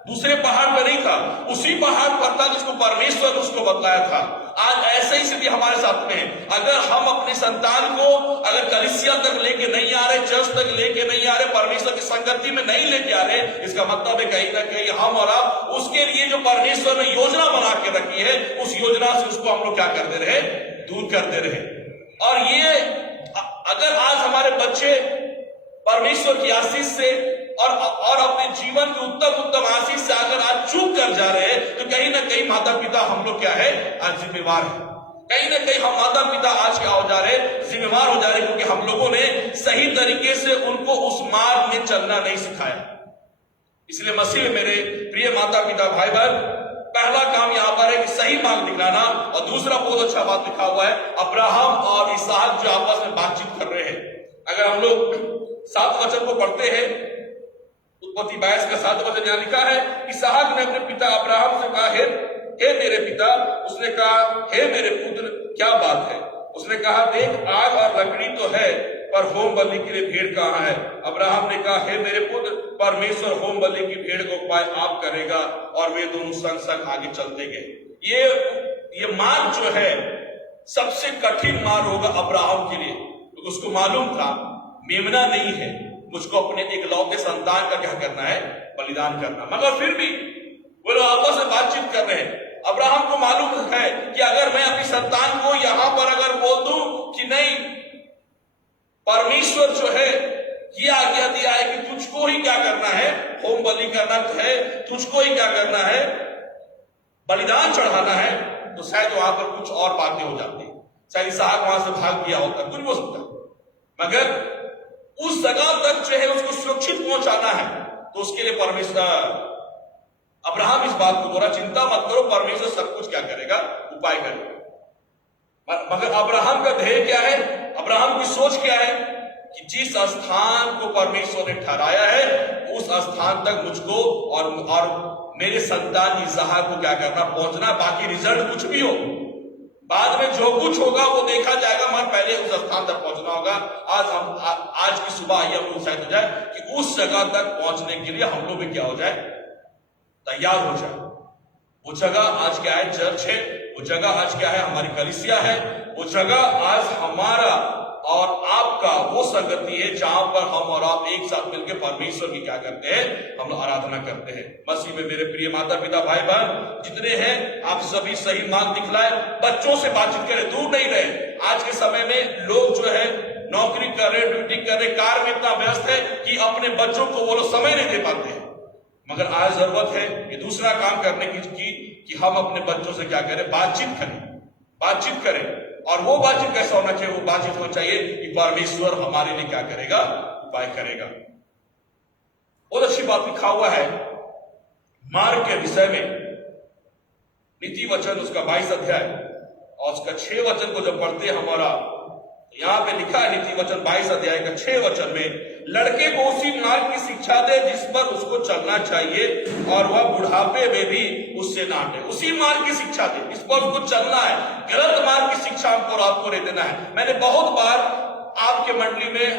दूसरे पहाड़ पर नहीं था, उसी पहाड़ पर था जिसको परमेश्वर ने उसको बतलाया था। आज ऐसे ही स्थिति हमारे साथ में है। अगर हम अपने संतान को अगर कलीसिया तक लेके नहीं आ रहे, चर्च तक लेके नहीं आ रहे, परमेश्वर के संगति में नहीं लेके आ रहे, इसका मतलब है कहीं ना कहीं हम और आप उसके लिए जो परमेश्वर ने योजना बना के रखी है, उस योजना से उसको हम लोग क्या करते रहे, दूर करते रहे। और ये अगर आज हमारे बच्चे परमेश्वर की आशीष से और अपने जीवन की उत्तम आशीष से अगर आज चूक कर जा रहे हैं, तो कहीं ना कहीं माता पिता हम लोग क्या है, आज जिम्मेवार है। कहीं ना कहीं हम माता पिता आज क्या हो जा रहे, जिम्मेवार हो जा रहे, क्योंकि हम लोगों ने सही तरीके से उनको उस मार्ग में चलना नहीं सिखाया। इसलिए मसीह में मेरे प्रिय माता पिता भाई बहन, पहला काम यहां पर है कि सही मार्ग दिखलाना, और दूसरा बहुत अच्छा बात लिखा हुआ है, अब्राहम और इसहाक जो आपस में बातचीत कर रहे हैं। अगर हम लोग 7 वचन को पढ़ते हैं, उत्पत्ति 22 का 7 वचन यहां लिखा है, इसहाक ने अपने पिता अब्राहम से कहा, हे मेरे पिता। उसने कहा, हे मेरे पुत्र, क्या बात है? उसने कहा, देख आग और लकड़ी तो है, पर होम बलि के लिए भेड़ कहाँ है? अब्राहम ने कहा, हे मेरे पुत्र, परमेश्वर होम बलि की भेड़ को उपाय आप करेगा। और वे दोनों संग संग आगे चलते गए। ये मार्ग जो है सबसे कठिन मार्ग होगा अब्राहम के लिए, तो उसको मालूम था मेमना नहीं है, मुझको अपने इकलौते संतान का क्या करना है, बलिदान करना। मगर फिर भी वो लोग आपस में बातचीत कर रहे हैं। अब्राहम को मालूम है कि अगर मैं अपनी संतान को यहां पर अगर बोल दूं कि नहीं, परमेश्वर जो है ये आज्ञा दिया है कि तुझको ही क्या करना है, होम बलि करना है, तुझको ही क्या करना है, बलिदान चढ़ाना है, तो शायद वहां पर कुछ और बातें हो जाती, शायद इसहाक वहां से भाग गया होता, कुछ हो सकता। मगर उस जगह तक जो है उसको सुरक्षित पहुंचाना है, तो उसके लिए परमेश्वर, अब्राहम इस बात को बोला, चिंता मत करो, परमेश्वर सब कुछ क्या करेगा, उपाय करेगा। मगर अब्राहम का ध्येय क्या है, अब्राहम की सोच क्या है कि जिस स्थान को परमेश्वर ने ठहराया है, उस स्थान तक मुझको और मेरे संतान इसहाक को क्या करना, पहुंचना। बाकी रिजल्ट कुछ भी हो, बाद में जो कुछ होगा वो देखा जाएगा, मगर पहले उस स्थान तक पहुंचना होगा। आज की सुबह आइए हम लोग उत्साहित हो जाए कि उस जगह तक पहुंचने के लिए हम लोग भी क्या हो जाए, तैयार हो जाए। वो जगह आज क्या है, चर्च है। वो जगह आज क्या है, हमारी कलीसिया है। वो जगह आज हमारा और आपका वो संगति है जहां पर हम और आप एक साथ मिलकर परमेश्वर की क्या करते हैं, हम लोग आराधना करते हैं। मसीह में मेरे प्रिय माता पिता भाई बहन जितने हैं, आप सभी सही मार्ग दिखलाए, बच्चों से बातचीत करें, दूर नहीं रहे। आज के समय में लोग जो है नौकरी कर रहे, ड्यूटी कर रहे, कार में इतना व्यस्त है कि अपने बच्चों को वो लोग समय नहीं दे पाते हैं। मगर आज जरूरत है ये दूसरा काम करने की कि हम अपने बच्चों से क्या करें, बातचीत करें। और वो बातचीत कैसा होना चाहिए, वो बातचीत होना चाहिए कि परमेश्वर हमारे लिए क्या करेगा, उपाय करेगा। बहुत अच्छी बात लिखा हुआ है मार्ग के विषय में, नीति वचन उसका 22 अध्याय और उसका 6 वचन को जब पढ़ते हमारा, यहां पे लिखा है नीति वचन 22 अध्याय का 6 वचन में, लड़के को उसी मार्ग की शिक्षा दे जिस पर उसको चलना चाहिए, और वह बुढ़ापे में भी उससे ना हटे। उसी मार्ग की शिक्षा दे, इस पर उसको चलना है। गलत मार्ग की शिक्षा हमको आपको नहीं देना है। मैंने बहुत बार आपके मंडली में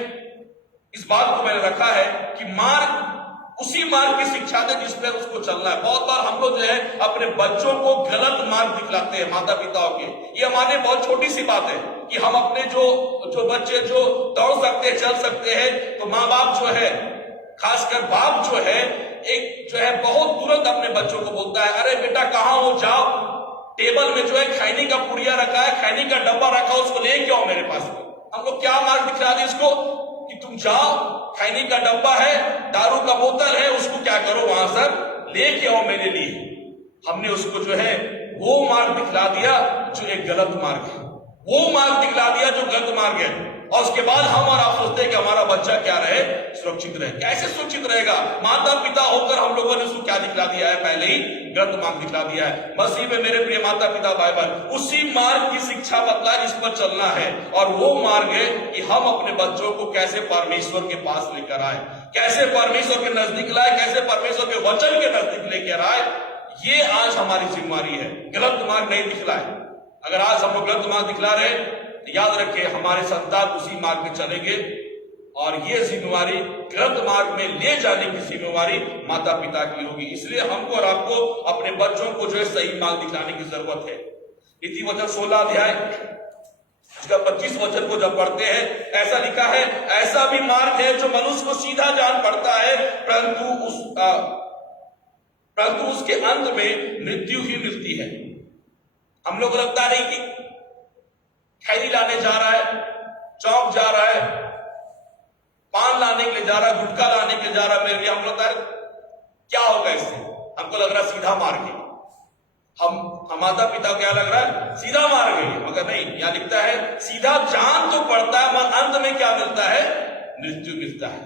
इस बात को मैंने रखा है कि उसी मार्ग की शिक्षा दे जिस पर उसको चलना है। बहुत बार हम लोग जो है अपने बच्चों को गलत मार्ग दिखलाते हैं, माता पिताओं के। ये हमारे बहुत छोटी सी बात है कि हम अपने जो बच्चे जो दौड़ सकते हैं, चल सकते हैं, तो माँ बाप जो है, खासकर बाप जो है, एक जो है बहुत तुरंत अपने बच्चों को बोलता है, अरे बेटा कहाँ हो, जाओ, टेबल में जो है खैनी का पुड़िया रखा है, खैनी का डब्बा रखा, उसको ले क्यों मेरे पास में। हम लोग क्या मार्ग दिखला दें इसको कि तुम जाओ, खैनी का डब्बा है, दारू का बोतल है, उसको क्या करो, वहां सर लेके आओ मेरे लिए। हमने उसको जो है वो मार्ग दिखला दिया जो एक गलत मार्ग है, वो मार्ग दिखला दिया जो गलत मार्ग है। और उसके बाद हम और आप सोचते हैं कि हमारा बच्चा क्या रहे, सुरक्षित रहे। कैसे सुरक्षित रहेगा? माता पिता होकर हम लोगों ने उसको क्या दिखला दिया है, पहले ही गलत मार्ग दिखला दिया है। मसीह में मेरे प्रिय माता पिता भाई बहन, उसी मार्ग की शिक्षा बतला जिस पर चलना है, और वो मार्ग है कि हम अपने बच्चों को कैसे परमेश्वर के पास लेकर आए, कैसे परमेश्वर के नजदीक लाए, कैसे परमेश्वर के वचन के नजदीक लेकर आए। ये आज हमारी जिम्मेवारी है, गलत मार्ग नहीं दिखलाए। अगर आज हम लोग गलत मार्ग दिखला रहे, तो याद रखिए हमारे संतान उसी मार्ग में चलेंगे, और ये जिम्मेवारी गलत मार्ग में ले जाने की जिम्मेवारी माता पिता की होगी। इसलिए हमको और आपको अपने बच्चों को जो है सही मार्ग दिखलाने की जरूरत है। नीति वचन 16 अध्याय उसका 25 वचन को जब पढ़ते हैं, ऐसा लिखा है, ऐसा भी मार्ग है जो मनुष्य को सीधा जान पड़ता है, परंतु उसके अंत में मृत्यु ही मिलती है। हम लोग को लगता नहीं कि खैरी लाने जा रहा है, चौक जा रहा है, पान लाने के लिए जा रहा है, गुटखा लाने के लिए जा रहा है, मेरे लिए हम लगता है क्या होगा इससे, हमको लग रहा है सीधा मार्ग है। हम माता पिता क्या लग रहा है, सीधा मार्ग है, मगर नहीं, यहां लिखता है सीधा जान तो पड़ता है, मगर अंत में क्या मिलता है, मृत्यु मिलता है।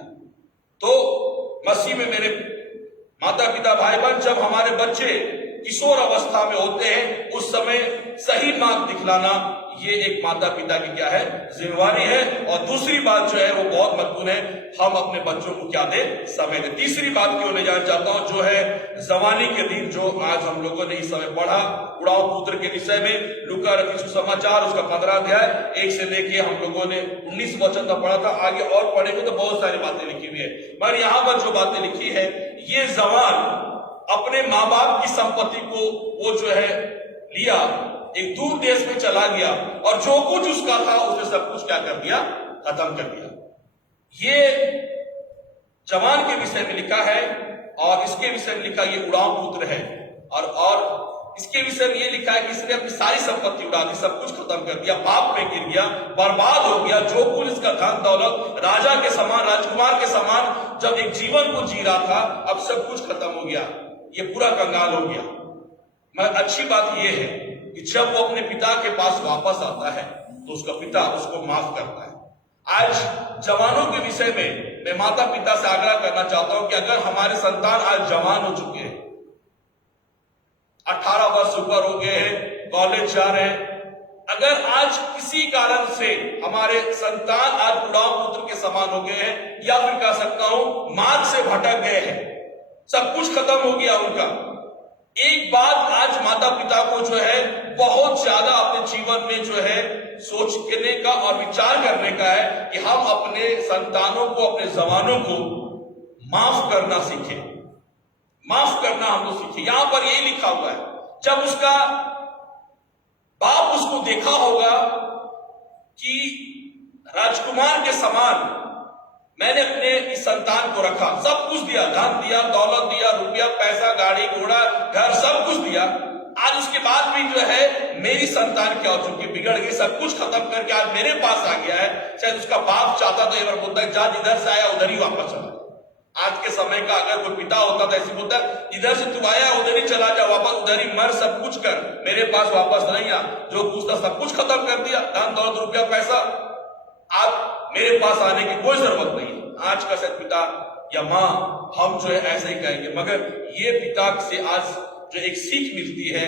तो मसीह में मेरे माता पिता भाई बहन, जब हमारे बच्चे किशोर अवस्था में होते हैं, उस समय सही मार्ग दिखलाना ये एक माता पिता की क्या है, जिम्मेवारी है। और दूसरी बात जो है वो बहुत महत्वपूर्ण है, हम अपने बच्चों को क्या दे, समय दे। तीसरी बात की ओर ले जाना चाहता हूं, जो है जवानी के दिन, जो आज हम लोगों ने इस समय पढ़ा, उड़ाव पुत्र के विषय में लूका रचित सुसमाचार उसका 15 अध्याय 1 से लेके हम लोगों ने 19 वचन तक पढ़ा था। आगे और पढ़ेंगे तो बहुत सारी बातें लिखी हुई है, मगर यहां पर जो बातें लिखी है, ये जवान अपने माँ बाप की संपत्ति को वो जो है लिया, एक दूर देश में चला गया, और जो कुछ उसका था उसने सब कुछ क्या कर दिया, खत्म कर दिया। ये जवान के विषय में लिखा है, और इसके विषय में लिखा ये उड़ाव पुत्र है, और इसके विषय में ये लिखा है कि इसने अपनी सारी संपत्ति उड़ा दी, सब कुछ खत्म कर दिया, पाप में गिर गया, बर्बाद हो गया। जो कुछ इसका धन दौलत, राजा के समान, राजकुमार के समान जब एक जीवन को जी रहा था, अब सब कुछ खत्म हो गया, ये पूरा कंगाल हो गया। मगर अच्छी बात यह है कि जब वो अपने पिता के पास वापस आता है तो उसका पिता उसको माफ करता है। आज जवानों के विषय में मैं माता पिता से आग्रह करना चाहता हूं कि अगर हमारे संतान आज जवान हो चुके हैं, 18 वर्ष ऊपर हो गए हैं, कॉलेज जा रहे हैं, अगर आज किसी कारण से हमारे संतान आज उड़ाव पुत्र के समान हो गए हैं, या फिर कह सकता हूं मार्ग से भटक गए हैं, सब कुछ खत्म हो गया उनका, एक बात आज माता पिता को जो है बहुत ज्यादा अपने जीवन में जो है सोचने का और विचार करने का है कि हम अपने संतानों को, अपने जवानों को माफ करना सीखें, माफ करना हम लोग सीखें। यहां पर यही लिखा हुआ है, जब उसका बाप उसको देखा होगा कि राजकुमार के समान मैंने अपने इस संतान को रखा, सब कुछ दिया, धन दिया, दौलत दिया, रुपया पैसा, गाड़ी घोड़ा, घर, सब कुछ दिया, आज उसके बाद भी जो है मेरी संतान क्या हो चुकी, बिगड़ गई, सब कुछ खत्म करके आज मेरे पास आ गया है। शायद उसका बाप चाहता तो एक बार बोलता है जा जिधर से आया उधर ही वापस चला। आज के समय का अगर कोई पिता होता था ऐसे बोलता इधर से तू आया उधर ही चला जा, वापस उधर ही मर, सब कुछ कर, मेरे पास वापस नहीं आ, जो कुछ था सब कुछ खत्म कर दिया, धन दौलत रुपया पैसा, आप मेरे पास आने की कोई जरूरत नहीं। आज का शायद पिता या माँ हम जो है ऐसे ही कहेंगे, मगर ये पिता से आज जो एक सीख मिलती है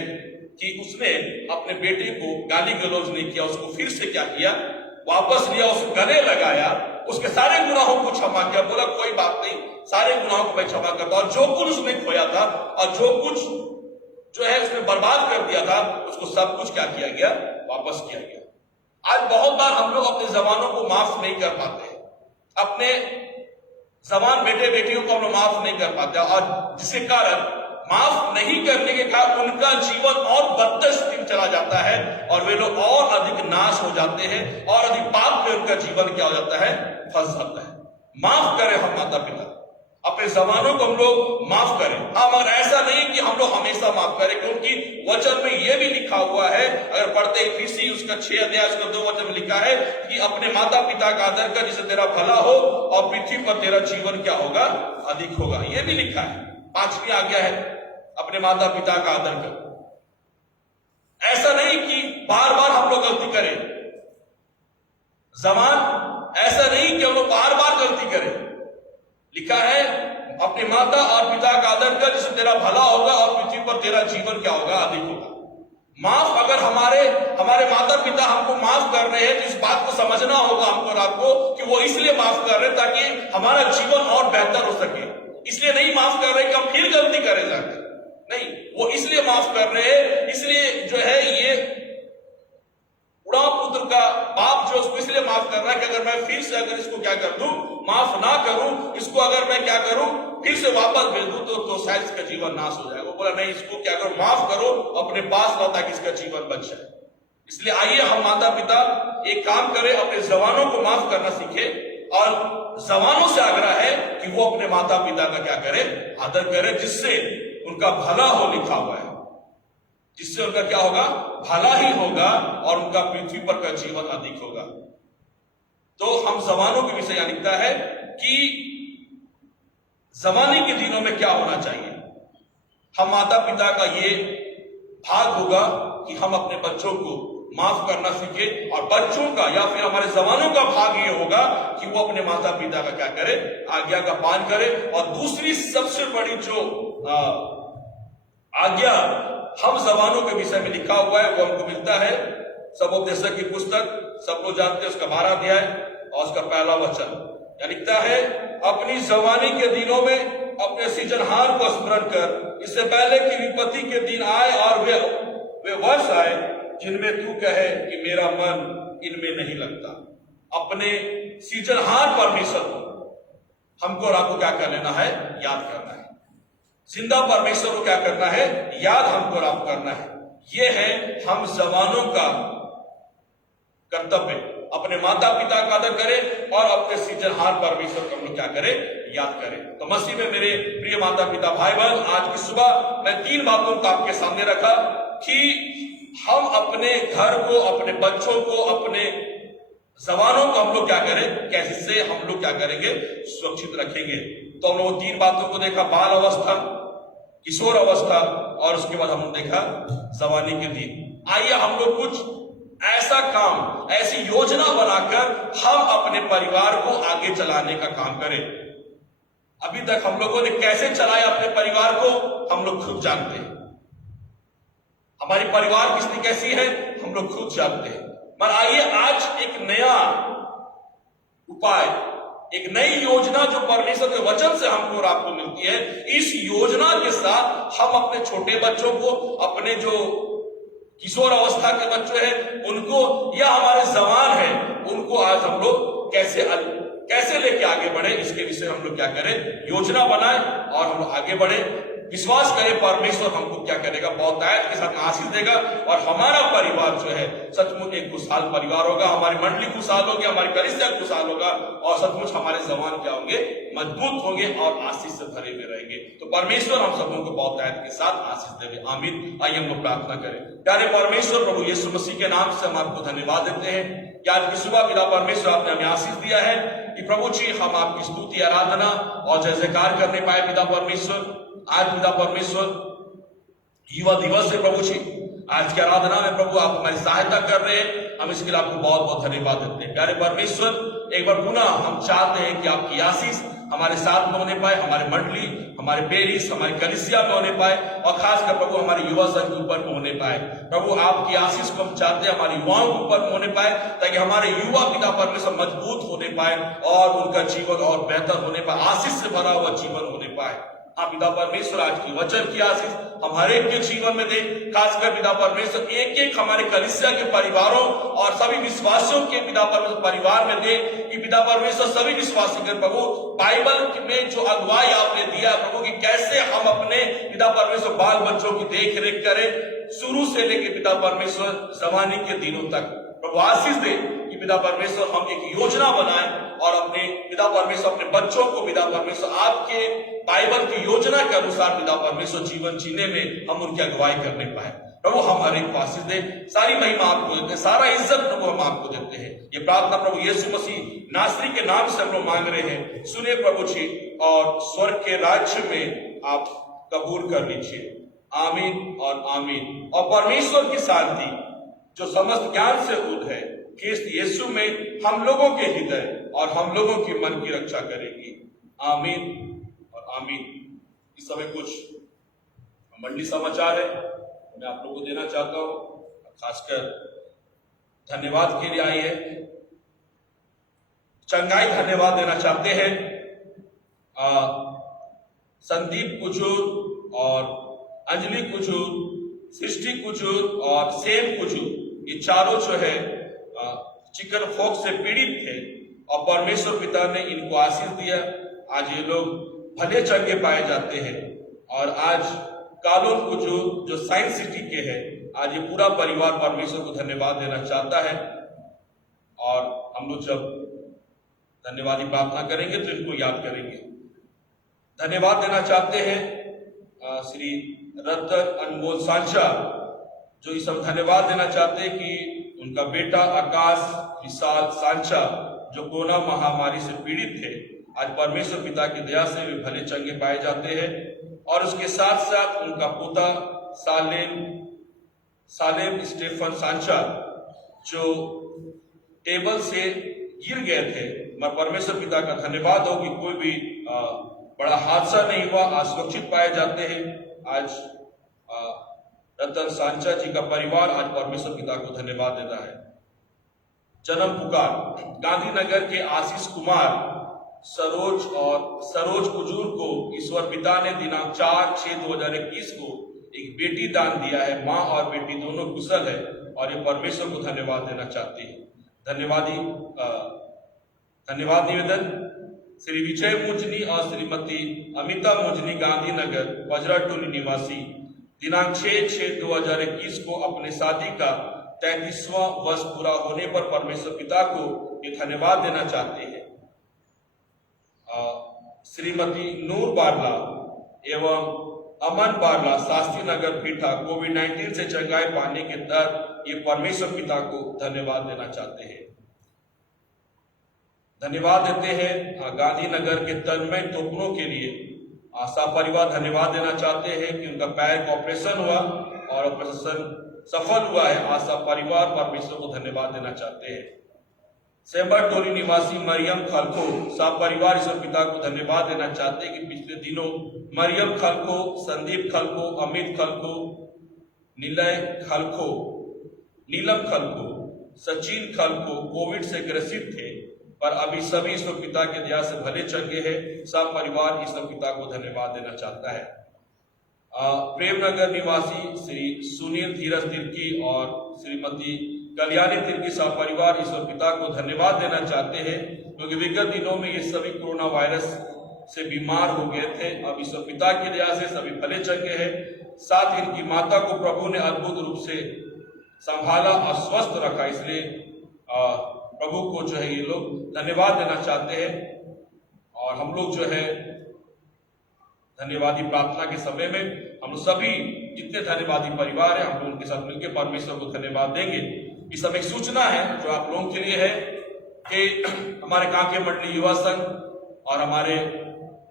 कि उसने अपने बेटे को गाली गलौज नहीं किया, उसको फिर से क्या किया, वापस लिया, उसको गले लगाया, उसके सारे गुनाहों को क्षमा किया, बोला कोई बात नहीं, सारे गुनाहों को मैं क्षमा करता, और जो कुछ उसने खोया था और जो कुछ जो है उसने बर्बाद कर दिया था, उसको सब कुछ क्या किया गया, वापस किया गया। आज बहुत बार हम लोग अपने जवानों को माफ नहीं कर पाते, अपने जवान बेटे बेटियों को हम लोग माफ नहीं कर पाते, और जिसके कारण माफ नहीं करने के कारण उनका जीवन और बदतर स्थिति में चला जाता है, और वे लोग और अधिक नाश हो जाते हैं, और अधिक पाप में उनका जीवन क्या हो जाता है, फंस जाता है। माफ करें हम माता पिता, अपने जवानों को हम लोग माफ करें। हाँ, मगर ऐसा नहीं कि हम लोग हमेशा माफ करें, क्योंकि वचन में यह भी लिखा हुआ है, अगर पढ़ते इफिसी उसका 6 अध्याय उसका 2 वचन में लिखा है कि अपने माता पिता का आदर कर जिससे तेरा भला हो और पृथ्वी पर तेरा जीवन क्या होगा, अधिक होगा। यह भी लिखा है, 5वीं आज्ञा है, अपने माता पिता का आदर कर। ऐसा नहीं कि बार बार हम लोग गलती करें, जवान ऐसा नहीं कि हम लोग बार बार गलती करें, लिखा है अपने माता और पिता का आदर कर जिससे तेरा भला होगा और पृथ्वी पर तेरा जीवन क्या होगा, अधिक होगा। माफ अगर हमारे माता पिता हमको माफ कर रहे हैं तो इस बात को समझना होगा हमको और आपको कि वो इसलिए माफ कर रहे हैं ताकि हमारा जीवन और बेहतर हो सके। इसलिए नहीं माफ कर रहे कि हम फिर गलती करे जाते, नहीं, वो इसलिए माफ कर रहे हैं, इसलिए जो है ये उड़ाव पुत्र का बाप जो उसको इसलिए माफ कर रहा है कि अगर मैं फिर से अगर इसको क्या कर दूं, माफ ना करूं, इसको अगर मैं क्या करूं, फिर से वापस भेज दूं तो शायद इसका जीवन नाश हो जाएगा। बोला नहीं, इसको क्या करो, माफ करो, अपने पास लाओ ताकि इसका जीवन बच जाए। इसलिए आइए हम माता पिता एक काम करें, अपने जवानों को माफ करना सीखे और जवानों से आग्रह है कि वो अपने माता पिता का क्या करे, आदर करे, जिससे उनका भला हो। लिखा हुआ है जिससे उनका क्या होगा, भला ही होगा और उनका पृथ्वी पर का जीवन अधिक होगा। तो हम जवानों के विषय यह लिखता है कि जवानी के दिनों में क्या होना चाहिए। हम माता पिता का ये भाग होगा कि हम अपने बच्चों को माफ करना सीखे, और बच्चों का या फिर हमारे जवानों का भाग ये होगा कि वो अपने माता पिता का क्या करे, आज्ञा का पालन करे। और दूसरी सबसे बड़ी जो आज्ञा हम जवानों के विषय में लिखा हुआ है वो हमको मिलता है सबोपदेशक की पुस्तक, सब लोग जानते हैं उसका 12 अध्याय और उसका पहला वचन। यह लिखता है, अपनी जवानी के दिनों में अपने सृजनहार को स्मरण कर, इससे पहले कि विपत्ति के दिन आए और वे वर्ष आए जिनमें तू कहे कि मेरा मन इनमें नहीं लगता। अपने सृजनहार परमेश्वर को हमको और आपको क्या कर लेना है, याद करना है। जिंदा परमेश्वर को क्या करना है, याद हमको और आपको करना है। यह है हम जवानों का कर्तव्य, अपने माता पिता का आदर करें और अपने सृजनहार परमेश्वर को हम लोग क्या करें, याद करें। तो मसीह में मेरे प्रिय माता पिता भाई बहन, आज की सुबह मैं 3 बातों को आपके सामने रखा कि हम अपने घर को, अपने बच्चों को, अपने जवानों को हम लोग क्या करें, कैसे हम लोग क्या करेंगे, सुरक्षित रखेंगे। तो हम लोग 3 बातों को देखा, बाल अवस्था, किशोर अवस्था और उसके बाद हमने देखा जवानी के दिन। आइए हम लोग कुछ ऐसा काम, ऐसी योजना बनाकर हम अपने परिवार को आगे चलाने का काम करें। अभी तक हम लोगों ने कैसे चलाया अपने परिवार को, हम लोग खुद जानते हैं। हमारी परिवार की स्थिति कैसी है, हम लोग खुद जानते हैं। पर आइए आज एक नया उपाय, एक नई योजना जो परमेश्वर के वचन से हमको और आपको मिलती है, इस योजना के साथ हम अपने छोटे बच्चों को, अपने जो किशोर अवस्था के बच्चे हैं उनको, या हमारे जवान हैं उनको आज हम लोग कैसे लेके आगे बढ़े, इसके विषय हम लोग क्या करें, योजना बनाए और हम लोग आगे बढ़े। विश्वास करें परमेश्वर हमको क्या करेगा, बहुतायत के साथ आशीष देगा और हमारा परिवार जो है सचमुच एक खुशहाल परिवार होगा। हमारी मंडली खुशहाल होगी, हमारी कलीसिया खुशहाल होगा और सचमुच हमारे जवान क्या होंगे, मजबूत होंगे और आशीष से भरे हुए रहेंगे। तो परमेश्वर हम सबों को बहुतायत के साथ आशीष देवे, आमीन। आइए हम लोग प्रार्थना करें। प्यारे परमेश्वर प्रभु यीशु मसीह के नाम से हम आपको धन्यवाद देते हैं कि आज की सुबह पिता परमेश्वर आपने हमें आशीष दिया है कि प्रभु जी हम आपकी स्तुति, आराधना और जय जयकार करने पाए। पिता परमेश्वर आज पिता परमेश्वर युवा दिवस है प्रभु जी, आज की आराधना में प्रभु आप हमारी सहायता कर रहे हैं, हम इसके लिए आपको बहुत बहुत धन्यवाद देते हैं। प्यारे परमेश्वर एक बार पुनः हम चाहते हैं कि आपकी आशीष हमारे साथ में होने पाए, हमारे मंडली, हमारे पेरिस, हमारी कलीसिया में होने पाए और खासकर प्रभु हमारे युवा संघ के ऊपर में होने पाए। प्रभु आपकी आशीष को हम चाहते हैं हमारे युवाओं के ऊपर में होने पाए, ताकि हमारे युवा पिता परमेश्वर मजबूत होने पाए और उनका जीवन और बेहतर होने पाए, आशीष से भरा हुआ जीवन होने पाए। हाँ पिता परमेश्वर आज की वचन की आशीष हम हर एक के जीवन में दे, खासकर पिता परमेश्वर एक एक हमारे कलीसिया के परिवारों और सभी विश्वासियों के पिता परमेश्वर परिवार में दे कि पिता परमेश्वर सभी विश्वासी के प्रभु बाइबल में जो अगुवाई आपने दिया प्रभु कि कैसे हम अपने पिता परमेश्वर बाल बच्चों की देख रेख करें, शुरू से लेकर पिता परमेश्वर जवानी के दिनों तक प्रभु आशीष दे कि पिता परमेश्वर हम एक योजना बनाएं और अपने पिता परमेश्वर अपने बच्चों को पिता परमेश्वर आपके बाइबल की योजना के अनुसार पिता परमेश्वर जीवन जीने में हम उनकी अगुवाई करने पाए। प्रभु हम हर एक को आशीष दे, सारी महिमा आपको देते हैं, सारा इज्जत प्रभु हम आपको देते हैं। ये प्रार्थना प्रभु यीशु मसीह नासरी के नाम से हम लोग मांग रहे हैं, सुने प्रभु जी और स्वर्ग के राज्य में आप कबूल कर लीजिए, आमीन और आमीन। और परमेश्वर की शांति जो समस्त ज्ञान से ऊर्ध्व है क्रिस्त यीशु में हम लोगों के हृदय और हम लोगों की मन की रक्षा करेगी, आमीन और आमीन। इस समय कुछ मंडली समाचार है मैं आप लोगों को देना चाहता हूं, खासकर धन्यवाद के लिए आई है, चंगाई धन्यवाद देना चाहते हैं। संदीप कुजूर और अंजलि कुजूर, सृष्टि कुजूर और सेम कुजूर, ये चारों जो है चिकन पॉक्स से पीड़ित थे और परमेश्वर पिता ने इनको आशीष दिया। आज ये लोग भले चंगे पाए जाते हैं और आज कालोन कुजूर जो साइंस सिटी के हैं, आज ये पूरा परिवार परमेश्वर को धन्यवाद देना चाहता है। और हम लोग जब धन्यवादी प्रार्थना करेंगे तो इनको याद करेंगे। धन्यवाद देना चाहते हैं श्री रतन अनमोल सांचा, जो इस समय धन्यवाद देना चाहते हैं कि उनका बेटा आकाश विशाल सांचा जो कोरोना महामारी से पीड़ित थे, आज परमेश्वर पिता की दया से वे भले चंगे पाए जाते हैं। और उसके साथ साथ उनका पोता सालेम स्टेफन सांचा जो टेबल से गिर गए थे, मैं परमेश्वर पिता का धन्यवाद हो कि कोई भी बड़ा हादसा नहीं हुआ, आज सुरक्षित पाए जाते हैं। आज रतन सांचा जी का परिवार आज परमेश्वर पिता को धन्यवाद देता है। जन्म पुकार गांधीनगर के आशीष कुमार सरोज कुजूर को ईश्वर पिता ने दिनांक 4/6/2021 को एक बेटी दान दिया है। माँ और बेटी दोनों कुशल है और ये परमेश्वर को धन्यवाद देना चाहते हैं। धन्यवाद निवेदन श्री विजय मुजनी और श्रीमती अमिता मुजनी गांधीनगर बजरा टोली निवासी दिनांक 6/6/2021 को अपने शादी का 33वां वर्ष पूरा होने पर परमेश्वर पिता को ये धन्यवाद देना चाहते हैं। श्रीमती नूर बारला एवं अमन बारला शास्त्री नगर पीठा कोविड-19 से चंगाई पाने के तहत ये परमेश्वर पिता को धन्यवाद देना चाहते हैं। धन्यवाद देते हैं गांधीनगर के तन्मय टोकनों के लिए। आशा परिवार धन्यवाद देना चाहते हैं कि उनका पैर का ऑपरेशन हुआ और ऑपरेशन सफल हुआ है। आशा परिवार परमेश्वर को धन्यवाद देना चाहते हैं। सेंबर टोली निवासी मरियम खलको सब परिवार ईश्वर पिता को धन्यवाद देना चाहते हैं कि पिछले दिनों मरियम खलको, संदीप खलको, अमित खलको, नीलम खलको, सचिन खलको कोविड से ग्रसित थे, पर अभी सभी ईश्वर पिता के दया से भले चंगे हैं। सब परिवार ईश्वर पिता को धन्यवाद देना चाहता है। प्रेमनगर निवासी श्री सुनील धीरज तिर्की और श्रीमती कल्याणी तिर्की सब परिवार ईश्वर पिता को धन्यवाद देना चाहते हैं, क्योंकि विगत दिनों में ये सभी कोरोना वायरस से बीमार हो गए थे। अब ईश्वर पिता की दया से सभी भले चंगे हैं। साथ ही इनकी माता को प्रभु ने अद्भुत रूप से संभाला और स्वस्थ रखा, इसलिए प्रभु को जो है ये लोग धन्यवाद देना चाहते हैं। और हम लोग जो है धन्यवादी प्रार्थना के समय में हम लोग सभी जितने धन्यवादी परिवार है, हम लोग उनके साथ मिलकर परमेश्वर को धन्यवाद देंगे। इस समय एक सूचना है जो आप लोगों के लिए है कि हमारे कांके मंडली युवा संघ और हमारे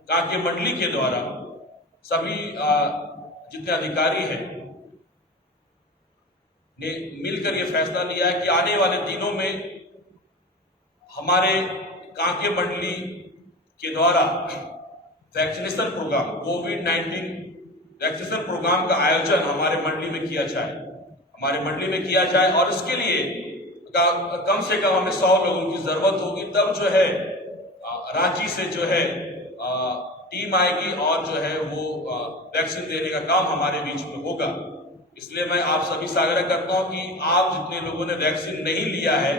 कांके मंडली के द्वारा सभी जितने अधिकारी हैं ने मिलकर यह फैसला लिया है कि आने वाले दिनों में हमारे कांके मंडली के द्वारा वैक्सीनेशन प्रोग्राम कोविड-19 वैक्सीनेशन प्रोग्राम का आयोजन हमारे मंडली में किया जाए और इसके लिए कम से कम हमें 100 लोगों की जरूरत होगी। तब जो है रांची से जो है टीम आएगी और जो है वो वैक्सीन देने का काम हमारे बीच में होगा। इसलिए मैं आप सभी से आग्रह करता हूं कि आप जितने लोगों ने वैक्सीन नहीं लिया है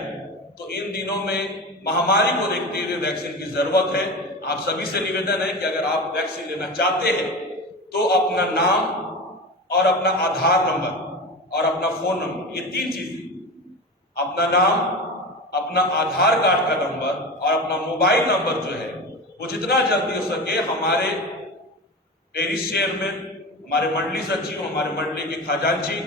तो इन दिनों में महामारी को देखते हुए वैक्सीन की जरूरत है। आप सभी से निवेदन है कि अगर आप वैक्सीन लेना चाहते हैं तो अपना नाम और अपना आधार नंबर और अपना फोन नंबर, ये 3 चीजें, अपना नाम, अपना आधार कार्ड का नंबर और अपना मोबाइल नंबर जो है वो जितना जल्दी हो सके हमारे पेरिस चेयरमैन, हमारे मंडली सचिव, हमारे मंडली के खजांची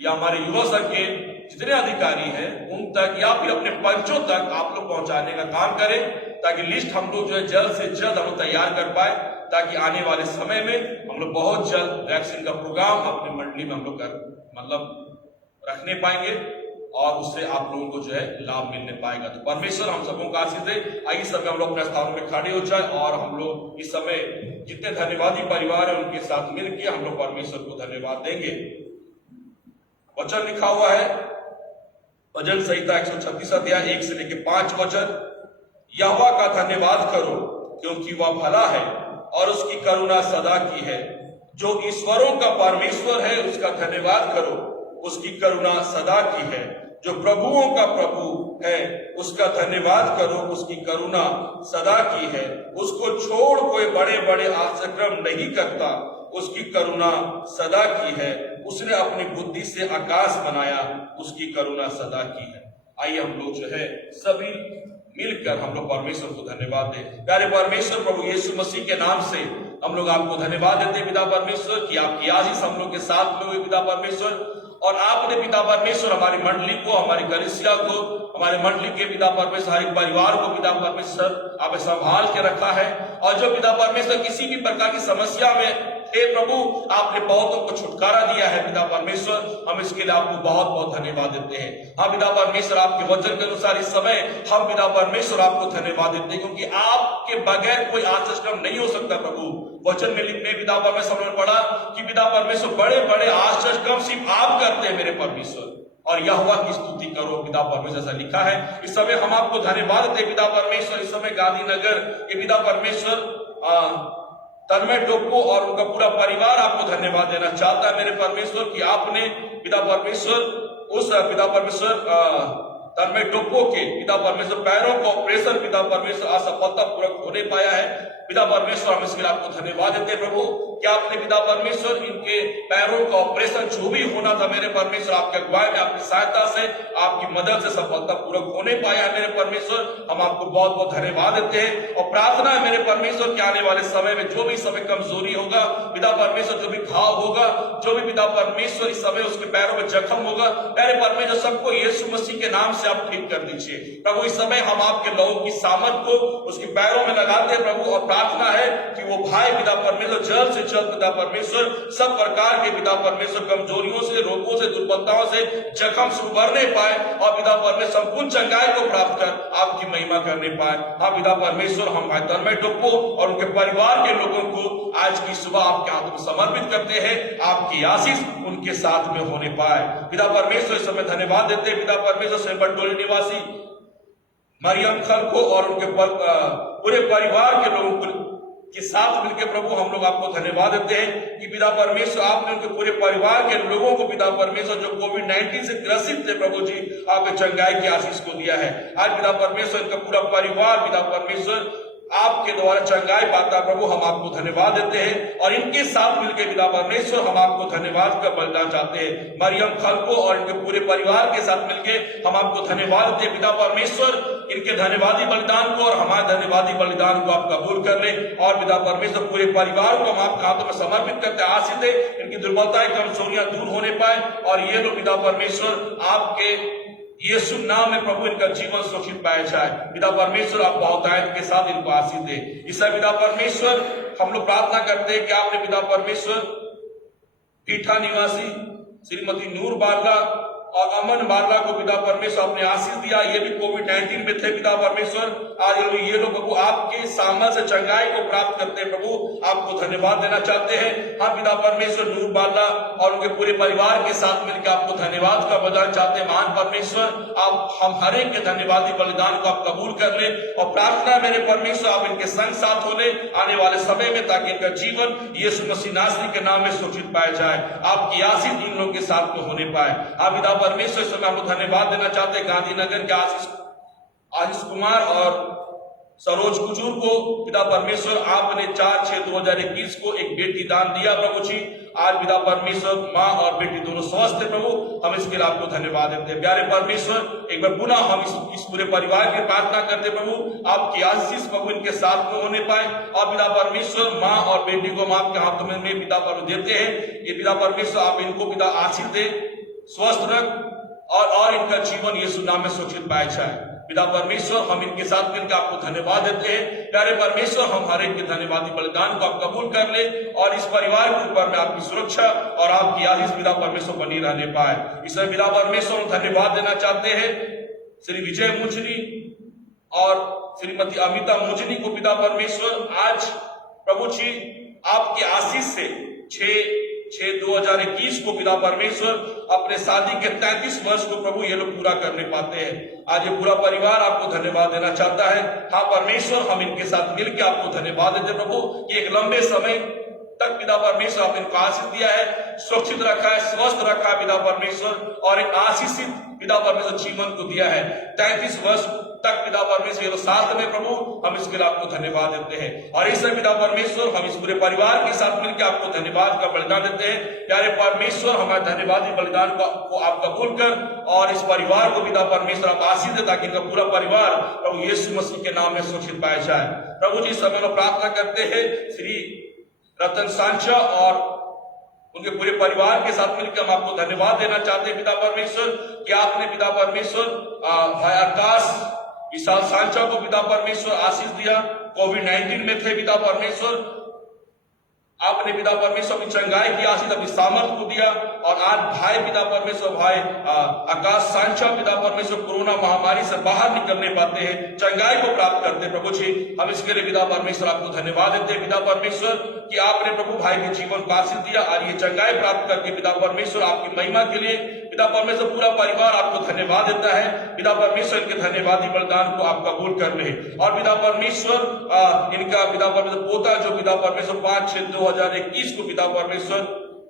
या हमारे युवा संघ के जितने अधिकारी हैं उन तक या फिर अपने पंचों तक आप लोग पहुंचाने का काम करें, ताकि लिस्ट हम लोग जो है जल्द से जल्द हम लोग तैयार कर पाए, ताकि आने वाले समय में हम लोग बहुत जल्द वैक्सीन का प्रोग्राम अपने मंडली में हम लोग रखने पाएंगे और उससे आप लोगों को जो है लाभ मिलने पाएगा। तो परमेश्वर हम सबों का आशीष दे। आइए समय हम लोग अपने स्थानों में खड़े हो जाए और हम लोग इस समय जितने धन्यवादी परिवार है उनके साथ मिलकर हम लोग परमेश्वर को धन्यवाद देंगे। वचन लिखा हुआ है भजन संहिता 136 अध्याय 1 से लेकर 5 वचन। यहोवा का धन्यवाद करो क्योंकि वह भला है और उसकी करुणा सदा की है। जो ईश्वरों का परमेश्वर है उसका धन्यवाद करो, उसकी करुणा सदा की है। जो प्रभुओं का प्रभु है उसका धन्यवाद करो, उसकी करुणा सदा की है। उसको छोड़ कोई बड़े बड़े आश्रम नहीं करता, उसकी करुणा सदा की है। उसने अपनी बुद्धि से आकाश बनाया, उसकी करुणा सदा की है। आइए हम लोग जो है सभी मिलकर हम लोग परमेश्वर को धन्यवाद दें। प्यारे परमेश्वर, प्रभु यीशु मसीह के नाम से हम लोग आपको धन्यवाद देते हैं पिता परमेश्वर कि आपकी आशीष हम लोग के साथ में हुई पिता परमेश्वर। और आपने पिता परमेश्वर हमारी मंडली को, हमारी कलीसिया को, हमारे मंडली के पिता परमेश्वर हर एक परिवार को पिता परमेश्वर आपने संभाल के रखा है। और जो पिता परमेश्वर किसी भी प्रकार की समस्या में हे प्रभु, आपने बहुतों को छुटकारा दिया है पिता परमेश्वर, हम इसके लिए आपको बहुत बहुत धन्यवाद देते हैं। हाँ पिता परमेश्वर, आपके वचन के अनुसार इस समय हम पिता परमेश्वर आपको धन्यवाद देते हैं, क्योंकि आपके बगैर कोई आश्चर्य काम नहीं हो सकता प्रभु। वचन में लिखने पिता परमेश्वर ने पढ़ा कि पिता परमेश्वर बड़े बड़े आश्चर्य काम सिर्फ आप करते हैं मेरे परमेश्वर, और यहोवा की स्तुति करो पिता परमेश्वर, ऐसा लिखा है। इस समय हम आपको धन्यवाद देते पिता परमेश्वर। इस समय गांधीनगर के पिता परमेश्वर तन्मय टोप्पो और उनका पूरा परिवार आपको धन्यवाद देना चाहता है मेरे परमेश्वर कि आपने पिता परमेश्वर उस पिता परमेश्वर तन्मय टोप्पो के पिता परमेश्वर पैरों का ऑपरेशन पिता परमेश्वर असफलता पूर्वक होने पाया है। पिता परमेश्वर, हम इसके लिए आपको धन्यवाद देते हैं प्रभु कि आपने पिता परमेश्वर इनके पैरों का ऑपरेशन जो भी होना था मेरे परमेश्वर, आपके अगुवाई में, आपकी सहायता से, आपकी मदद से सफलता पूर्वक होने पाया है मेरे परमेश्वर। हम आपको बहुत बहुत धन्यवाद देते हैं और प्रार्थना है मेरे परमेश्वर कि आने वाले समय में जो भी समय कमजोरी होगा पिता परमेश्वर, जो भी घाव होगा, जो भी पिता परमेश्वर इस समय उसके पैरों में जख्म होगा, मेरे परमेश्वर सबको यीशु मसीह के नाम से आप ठीक कर दीजिए प्रभु। इस समय हम आपके लहू की सामर्थ को उसके पैरों में लगाते हैं प्रभु, और प्रार्थना है कि वो भाई पिता परमेश्वर जल्द से जल्द पिता परमेश्वर सब प्रकार के पिता परमेश्वर कमजोरियों से, रोगों से, दुर्बलताओं से, जख्म से उबरने पाए और पिता परमेश्वर संपूर्ण चंगाई को प्राप्त कर आपकी महिमा करने पाए। हाँ पिता परमेश्वर, हम भाई तन्मय टोप्पो और उनके परिवार के लोगों को आज की सुबह आपके हाथ में समर्पित करते हैं, आपकी आशीष उनके साथ में होने पाए पिता परमेश्वर। इस समय धन्यवाद देते हैं पिता परमेश्वर सेंबटोली निवासी मरियम खलको और उनके पूरे परिवार के लोगों के साथ मिलकर प्रभु हम लोग आपको धन्यवाद देते हैं कि पिता परमेश्वर आपने उनके पूरे परिवार के लोगों को पिता परमेश्वर जो कोविड-19 से ग्रसित थे प्रभु जी, आपने चंगाई की आशीष को दिया है। आज पिता परमेश्वर इनका पूरा परिवार पिता परमेश्वर आपके द्वारा चंगाई पाता प्रभु, हम आपको धन्यवाद देते हैं और इनके साथ मिलकर पिता परमेश्वर हम आपको धन्यवाद का बलिदान चाहते हैं। मरियम खलको और इनके पूरे परिवार के साथ मिलकर हम आपको धन्यवाद देते हैं पिता परमेश्वर, इनके धन्यवादी बलिदान को और हमारे धन्यवादी बलिदान को आप कबूल कर ले और पिता परमेश्वर पूरे परिवार को हम आपके हाथों में समर्पित करते हैं। आशीष दे, इनकी दुर्बलताएं कमजोरियां दूर होने पाए और ये लोग पिता परमेश्वर आपके यीशु नाम में प्रभु इनका जीवन सुरक्षित पाया जाए। पिता परमेश्वर आप बहुतायत के साथ इनको आशीष दे। इससे पिता परमेश्वर हम लोग प्रार्थना करते हैं कि आपने पिता परमेश्वर पीठा निवासी श्रीमती नूर बारला और अमन बारला को पिता परमेश्वर आपने आशीष दिया। ये भी कोविड-19 में थे पिता परमेश्वर, आज ये लोग प्रभु आपके सामर्थ्य से चंगाई को प्राप्त करते हैं प्रभु, आपको धन्यवाद देना चाहते हैं। हम पिता परमेश्वर नूर बारला और उनके पूरे परिवार के साथ मिलकर आपको धन्यवाद का बलिदान चाहते हैं। महान परमेश्वर आप हम हर एक के धन्यवादी बलिदान को आप कबूल कर ले और प्रार्थना मेरे परमेश्वर आप इनके संग साथ होने आने वाले समय में, ताकि इनका जीवन यीशु मसीह नासरी के नाम में सुरक्षित पाया जाए, आपकी आशीष इन लोगों के साथ में होने पाए। आप पिता परमेश्वर समय हम धन्यवाद देना चाहते हैं गांधीनगर के आशीष कुमार और सरोज कुजूर को पिता परमेश्वर आपने 4/6/2021 को एक बेटी दान दिया प्रभु जी। आज पिता परमेश्वर माँ और बेटी दोनों स्वस्थ है प्रभु, हम इसके लिए आपको धन्यवाद देते हैं। प्यारे परमेश्वर एक बार पुनः हम इस पूरे परिवार की प्रार्थना करते प्रभु, आपकी आशीष प्रभु इनके साथ में होने पाए और पिता परमेश्वर माँ और बेटी को हम आपके हाथों में पिता परमेश्वर देते हैं। ये पिता परमेश्वर आप इनको पिता आशीष दे, स्वस्थ रख और इनका जीवन यीशु नाम में सुरक्षित पाया जाए। पिता परमेश्वर हम इनके साथ मिलकर आपको धन्यवाद देते हैं। प्यारे परमेश्वर हम हर एक के धन्यवादी बलिदान को आप कबूल कर ले और इस परिवार के ऊपर में आपकी सुरक्षा और आपकी आशीष पिता परमेश्वर बनी रहने पाए। इसमें पिता परमेश्वर हम धन्यवाद देना चाहते हैं श्री विजय मुजनी और श्रीमती अमिता मुजनी को पिता परमेश्वर आज प्रभु जी आपकी आशीष से 6/6/2021 को पिता परमेश्वर अपने शादी के 33 वर्ष को प्रभु ये लोग पूरा करने पाते हैं। आज ये पूरा परिवार आपको धन्यवाद देना चाहता है। हाँ परमेश्वर हम इनके साथ मिलकर आपको धन्यवाद देते प्रभु कि एक लंबे समय तक पिता परमेश्वर आपने इनको आशीष दिया है, सुरक्षित रखा है, स्वस्थ रखा है पिता परमेश्वर, और एक आशीषित पिता परमेश्वर जीवन को दिया है। 33 वर्ष तक पिता परमेश्वर ये लोग साथ में प्रभु, हम इसके लिए आपको धन्यवाद देते हैं। और इस पिता परमेश्वर हम इस पूरे परिवार के साथ मिलकर आपको धन्यवाद का बलिदान देते हैं। प्यारे परमेश्वर, हमारे धन्यवादी बलिदान को आप कबूल कर और इस परिवार को पिता परमेश्वर आप आशीष दे, ताकि इनका पूरा परिवार प्रभु यीशु मसीह के नाम में सुरक्षित पाया जाए। प्रभु जी, समय में प्रार्थना करते हैं श्री रतन सांचा और उनके पूरे परिवार के साथ मिलकर हम आपको धन्यवाद देना चाहते हैं पिता परमेश्वर, कि आपने पिता परमेश्वर भाई आकाश विशाल सांचा को पिता परमेश्वर आशीष दिया। कोविड-19 में थे पिता परमेश्वर, आपने पिता परमेश्वर की चंगाई की आशीष अपनी सामर्थ्य को दिया। और आज भाई पिता परमेश्वर भाई आकाश सांचा पिता परमेश्वर कोरोना महामारी से बाहर निकल नहीं पाते हैं, चंगाई को प्राप्त करते हैं। प्रभु जी, हम इसके लिए पिता परमेश्वर आपको धन्यवाद देते हैं पिता परमेश्वर, कि आपने प्रभु भाई के जीवन को आशीष दिया और ये चंगाई प्राप्त करके पिता परमेश्वर आपकी महिमा के लिए पिता परमेश्वर पूरा परिवार आपको धन्यवाद देता है। पिता परमेश्वर इनके धन्यवादी बलिदान को आप कबूल कर ले। और पिता परमेश्वर इनका पिता परमेश्वर पोता जो पिता परमेश्वर 5/6/2021 को पिता परमेश्वर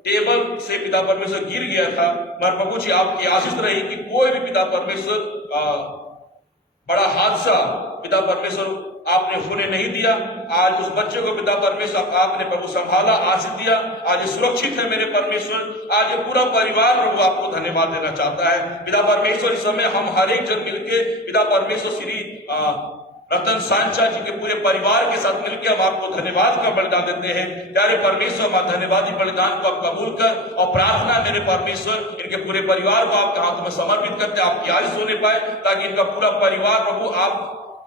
टेबल से पिता परमेश्वर गिर गया था, मगर प्रभु जी आपकी आशीष रही कि कोई भी पिता परमेश्वर बड़ा हादसा पिता परमेश्वर आपने होने नहीं दिया। आज उस बच्चे को पिता परमेश्वर आपने प्रभु संभाला, आशीष दिया, आज ये सुरक्षित है मेरे परमेश्वर। आज ये पूरा परिवार प्रभु आपको धन्यवाद देना चाहता है पिता परमेश्वर। इस समय हम हर एक जन मिलके पिता परमेश्वर श्री रतन सांचा जी के पूरे परिवार के साथ मिलकर हम आपको धन्यवाद का बलिदान देते हैं। प्यारे परमेश्वर, हमारे धन्यवादी बलिदान को आप कबूल कर, और प्रार्थना मेरे परमेश्वर इनके पूरे परिवार को आपके हाथों में समर्पित करते आपकी आशीष होने पाए, ताकि इनका पूरा परिवार प्रभु आप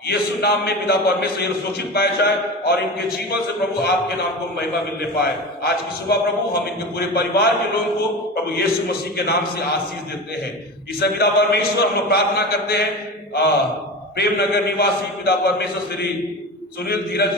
यीशु नाम में पिता परमेश्वर ये सुरक्षित पाए जाए और इनके जीवन से प्रभु आपके नाम को महिमा मिलने पाए। आज की सुबह प्रभु हम इनके पूरे परिवार के लोगों को प्रभु यीशु मसीह के नाम से आशीष देते हैं। इस पिता परमेश्वर हम प्रार्थना करते हैं प्रेमनगर निवासी पिता परमेश्वर श्री सुनील धीरज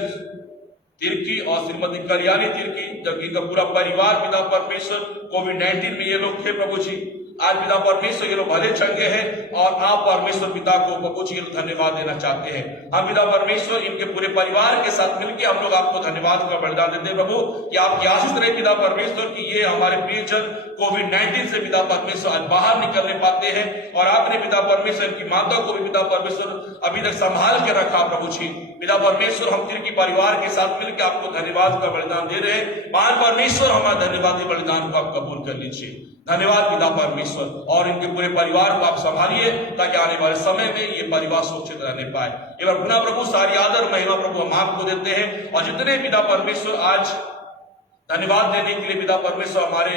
तिर्की और श्रीमती कल्याणी तिर्की, जबकि इनका पूरा परिवार पिता परमेश्वर कोविड-19 में ये लोग थे प्रभु जी। आज पिता परमेश्वर ये लोग भले चंगे हैं और आप परमेश्वर पिता को प्रभु जी धन्यवाद देना चाहते हैं। हम पिता परमेश्वर इनके पूरे परिवार के साथ मिलकर हम लोग आपको धन्यवाद का बलिदान देते हैं प्रभु, कि आपकी आशीष रहे पिता परमेश्वर, कि ये हमारे प्रियजन कोविड-19 से पिता परमेश्वर आज बाहर निकलने पाते हैं, और आपने पिता परमेश्वर की माता को भी पिता परमेश्वर अभी तक संभाल के रखा प्रभु जी। पिता परमेश्वर, हम तिर्की परिवार के साथ मिलकर आपको धन्यवाद का बलिदान दे रहे हैं। महान परमेश्वर, हमारा धन्यवादी बलिदान को आप कबूल कर लीजिए। धन्यवाद पिता परमेश्वर, और इनके पूरे परिवार को आप संभालिए, ताकि आने वाले समय में ये परिवार सुरक्षित रहने पाए। एक बार पुनः प्रभु सारी आदर महिमा प्रभु हम आपको देते हैं। और जितने पिता परमेश्वर आज धन्यवाद देने के लिए पिता परमेश्वर हमारे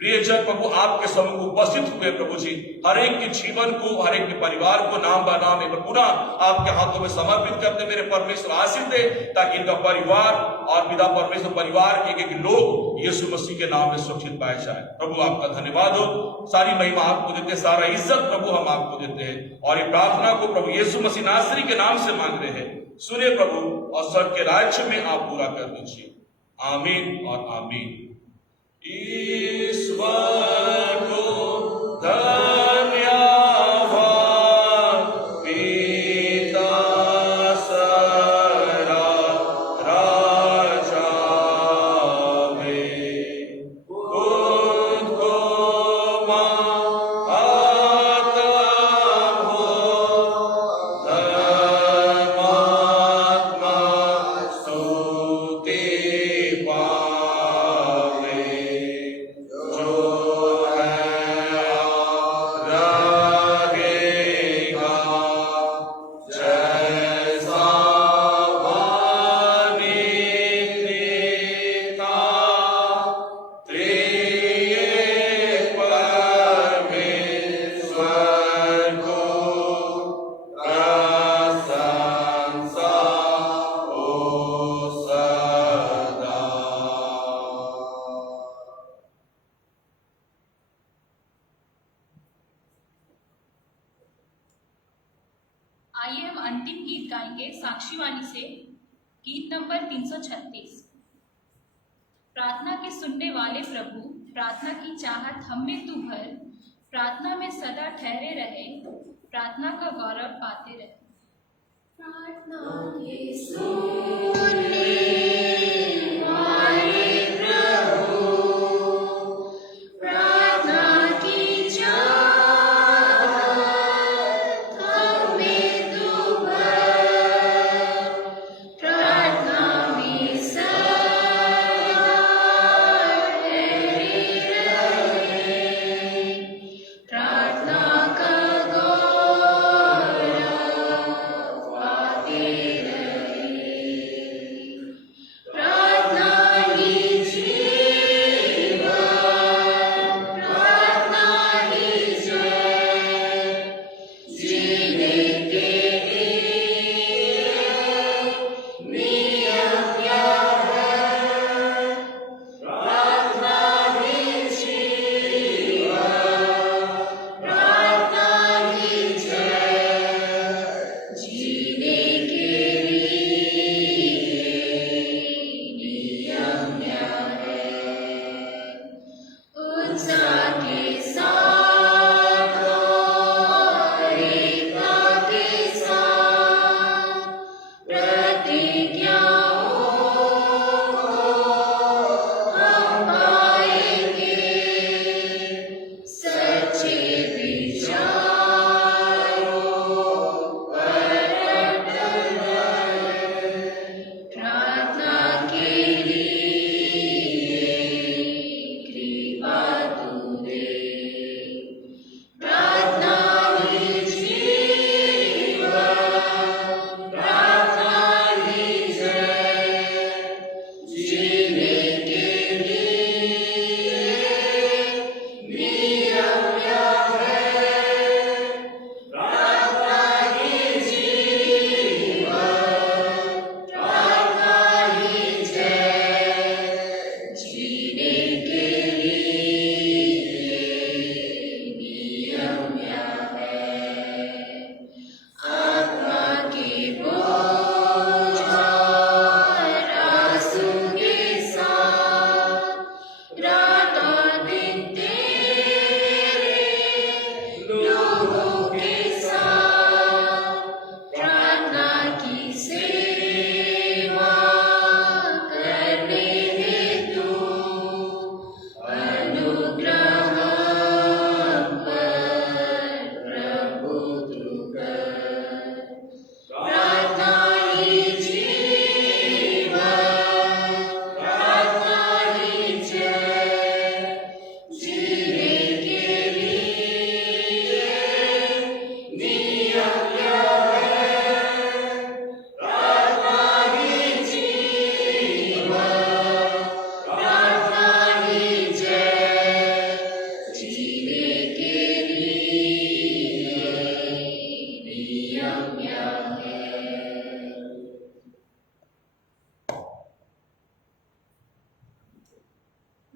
प्रियजन प्रभु आपके सम्मुख उपस्थित हुए प्रभु जी, हर एक के जीवन को, हर एक के परिवार को नाम बा नाम एक पुनः आपके हाथों में समर्पित करते मेरे परमेश्वर आशीष दे, ताकि इनका परिवार और पिता परमेश्वर परिवार के एक लोग यीशु मसीह के नाम में सुरक्षित पाए जाए। प्रभु आपका धन्यवाद हो, सारी महिमा आपको देते हैं, सारा इज्जत प्रभु हम आपको देते हैं, और ये प्रार्थना को प्रभु यीशु मसीह नासरी के नाम से मांग रहे हैं। सुने प्रभु, और स्वर्ग के राज्य में आप पूरा कर दीजिए। आमीन और आमीन। ईश्वर को धन्यवाद पिता सरा राजा में उनको आता हो धर्मात्मा स्तुति आइए हम अंतिम गीत गाएंगे साक्षीवाणी से, गीत नंबर 336। प्रार्थना के सुनने वाले प्रभु, प्रार्थना की चाहत हम में तू भर, प्रार्थना में सदा ठहरे रहे, प्रार्थना का गौरव पाते रहे। प्रार्थना के सुनने वाले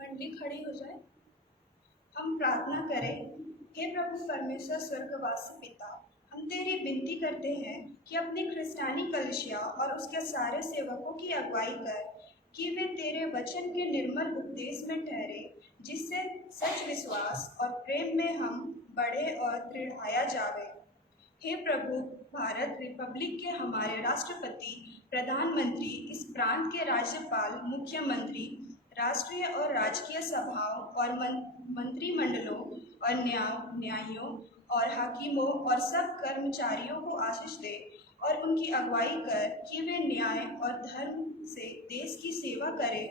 मंडली खड़ी हो जाए। हम प्रार्थना करें। हे प्रभु परमेश्वर स्वर्गवासी पिता, हम तेरी विनती करते हैं कि अपनी क्रिस्तानी कलीसिया और उसके सारे सेवकों की अगुवाई कर कि वे तेरे वचन के निर्मल उपदेश में ठहरे, जिससे सच विश्वास और प्रेम में हम बढ़े और दृढ़ाया जावे। हे प्रभु, भारत रिपब्लिक के हमारे राष्ट्रपति, प्रधानमंत्री, इस प्रांत के राज्यपाल, मुख्यमंत्री, राष्ट्रीय और राजकीय सभाओं और मंत्रिमंडलों और न्यायियों और हाकिमों और सब कर्मचारियों को आशीष दे और उनकी अगुवाई कर कि वे न्याय और धर्म से देश की सेवा करें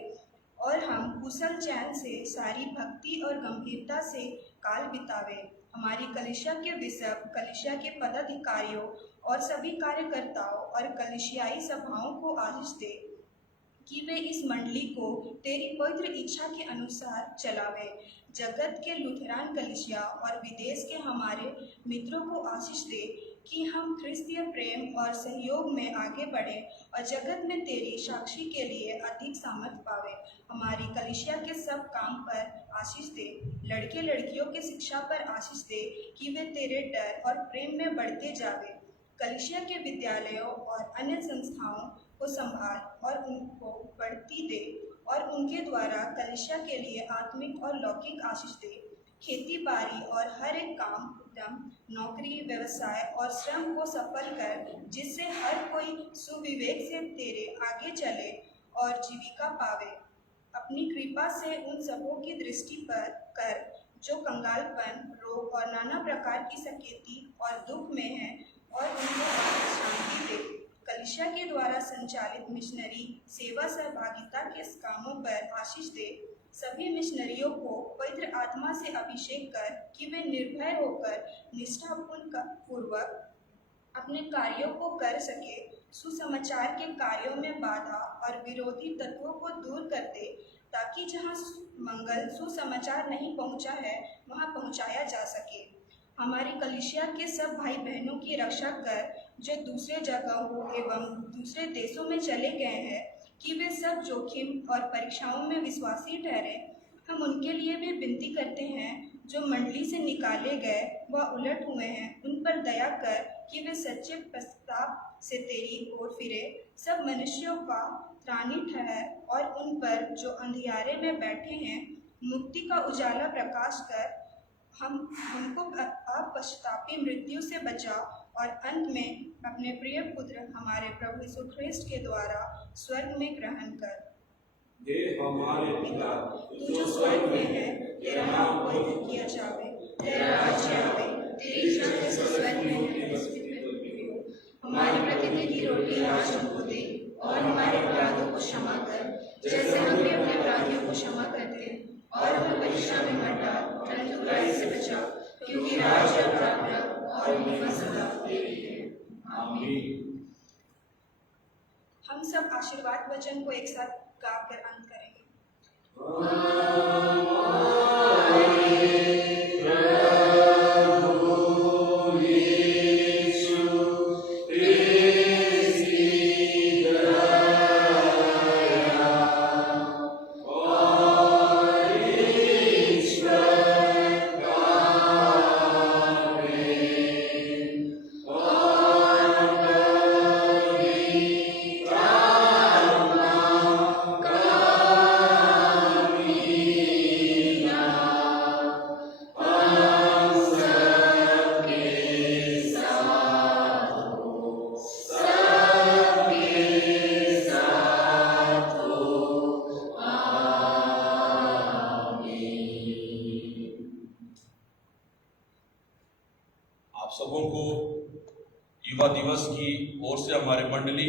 और हम कुशल चैन से सारी भक्ति और गंभीरता से काल बितावें। हमारी कलीसिया के बिशप, कलीसिया के पदाधिकारियों और सभी कार्यकर्ताओं और कलीसियाई सभाओं को आशीष दे कि वे इस मंडली को तेरी पवित्र इच्छा के अनुसार चलावे। जगत के लुथेरान कलीसिया और विदेश के हमारे मित्रों को आशीष दे कि हम ख्रिस्तीय प्रेम और सहयोग में आगे बढ़े और जगत में तेरी साक्षी के लिए अधिक सामर्थ पावे। हमारी कलीसिया के सब काम पर आशीष दे। लड़के लड़कियों के शिक्षा पर आशीष दे कि वे तेरे डर और प्रेम में बढ़ते जावे। कलीसिया के विद्यालयों और अन्य संस्थाओं को संभाल और उनको बढ़ती दे और उनके द्वारा कलीसिया के लिए आत्मिक और लौकिक आशीष दे। खेती बाड़ी और हर एक काम, उद्यम, नौकरी, व्यवसाय और श्रम को सफल कर, जिससे हर कोई सुविवेक से तेरे आगे चले और जीविका पावे। अपनी कृपा से उन सबों की दृष्टि पर कर जो कंगालपन, रोग और नाना प्रकार की सकेती और दुख में है, और उनको शांति दे। कलीसिया के द्वारा संचालित मिशनरी सेवा सहभागिता के कामों पर आशीष दे। सभी मिशनरियों को पवित्र आत्मा से अभिषेक कर कि वे निर्भय होकर निष्ठापूर्वक अपने कार्यों को कर सके। सुसमाचार के कार्यों में बाधा और विरोधी तत्वों को दूर कर दे, ताकि जहाँ मंगल सुसमाचार नहीं पहुँचा है वहाँ पहुँचाया जा सके। हमारी कलीसिया के सब भाई बहनों की रक्षा कर जो दूसरे जगहों एवं दूसरे देशों में चले गए हैं, कि वे सब जोखिम और परीक्षाओं में विश्वासी ठहरे। हम उनके लिए भी विनती करते हैं जो मंडली से निकाले गए व उलट हुए हैं, उन पर दया कर कि वे सच्चे प्रस्ताव से तेरी ओर फिरे। सब मनुष्यों का त्राणी ठहर और उन पर जो अंधियारे में बैठे हैं मुक्ति का उजाला प्रकाश कर। हमको अपश्चातापी मृत्यु से बचा और अंत में अपने प्रिय पुत्र हमारे प्रभु यीशु ख्रिस्ट के द्वारा स्वर्ग में ग्रहण कर। हे हमारे पिता, तू जो स्वर्ग में है, तेरा नाम पवित्र किया जावे, तेरा राज्य आवे, तेरी इच्छा जैसे स्वर्ग में है वैसे पृथ्वी हो। हमारी प्रतिदिन की रोटी आज हमको दे और हमारे अपराधों को क्षमा कर, जैसे हम भी अपने अपराधियों को क्षमा करते हैं, और हमें परीक्षा में मत डाल, परंतु बुराई से बचा, क्योंकि राज्य, पराक्रम और महिमा सदा तेरी है। आमीन। हम सब आशीर्वाद वचन को एक साथ गाकर अंत करेंगे। आप सबों को युवा दिवस की ओर से हमारे मंडली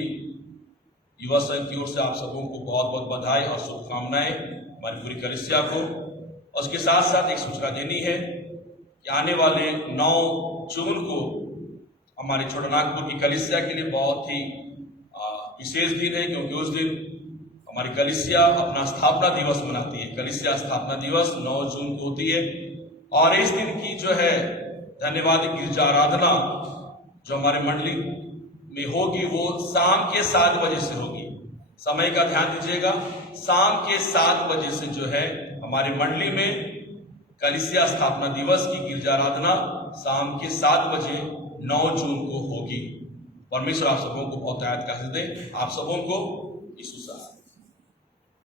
युवा संघ की ओर से आप सबों को बहुत बहुत बधाई और शुभकामनाएं, हमारी पूरी कलीसिया को। और उसके साथ साथ एक सूचना देनी है कि आने वाले 9 जून को हमारे छोटानागपुर की कलीसिया के लिए बहुत ही विशेष दिन है, क्योंकि उस दिन हमारी कलीसिया अपना स्थापना दिवस मनाती है। कलीसिया स्थापना दिवस 9 जून को होती है और इस दिन की जो है धन्यवाद गिरजा आराधना जो हमारे मंडली में होगी वो शाम के 7 बजे से होगी। समय का ध्यान दीजिएगा, शाम के 7 बजे से जो है हमारी मंडली में कलीसिया स्थापना दिवस की गिरजा आराधना शाम के 7 बजे 9 जून को होगी। परमेश्वर आप सबों को बहुत आयत का दे। आप सबों को यीशु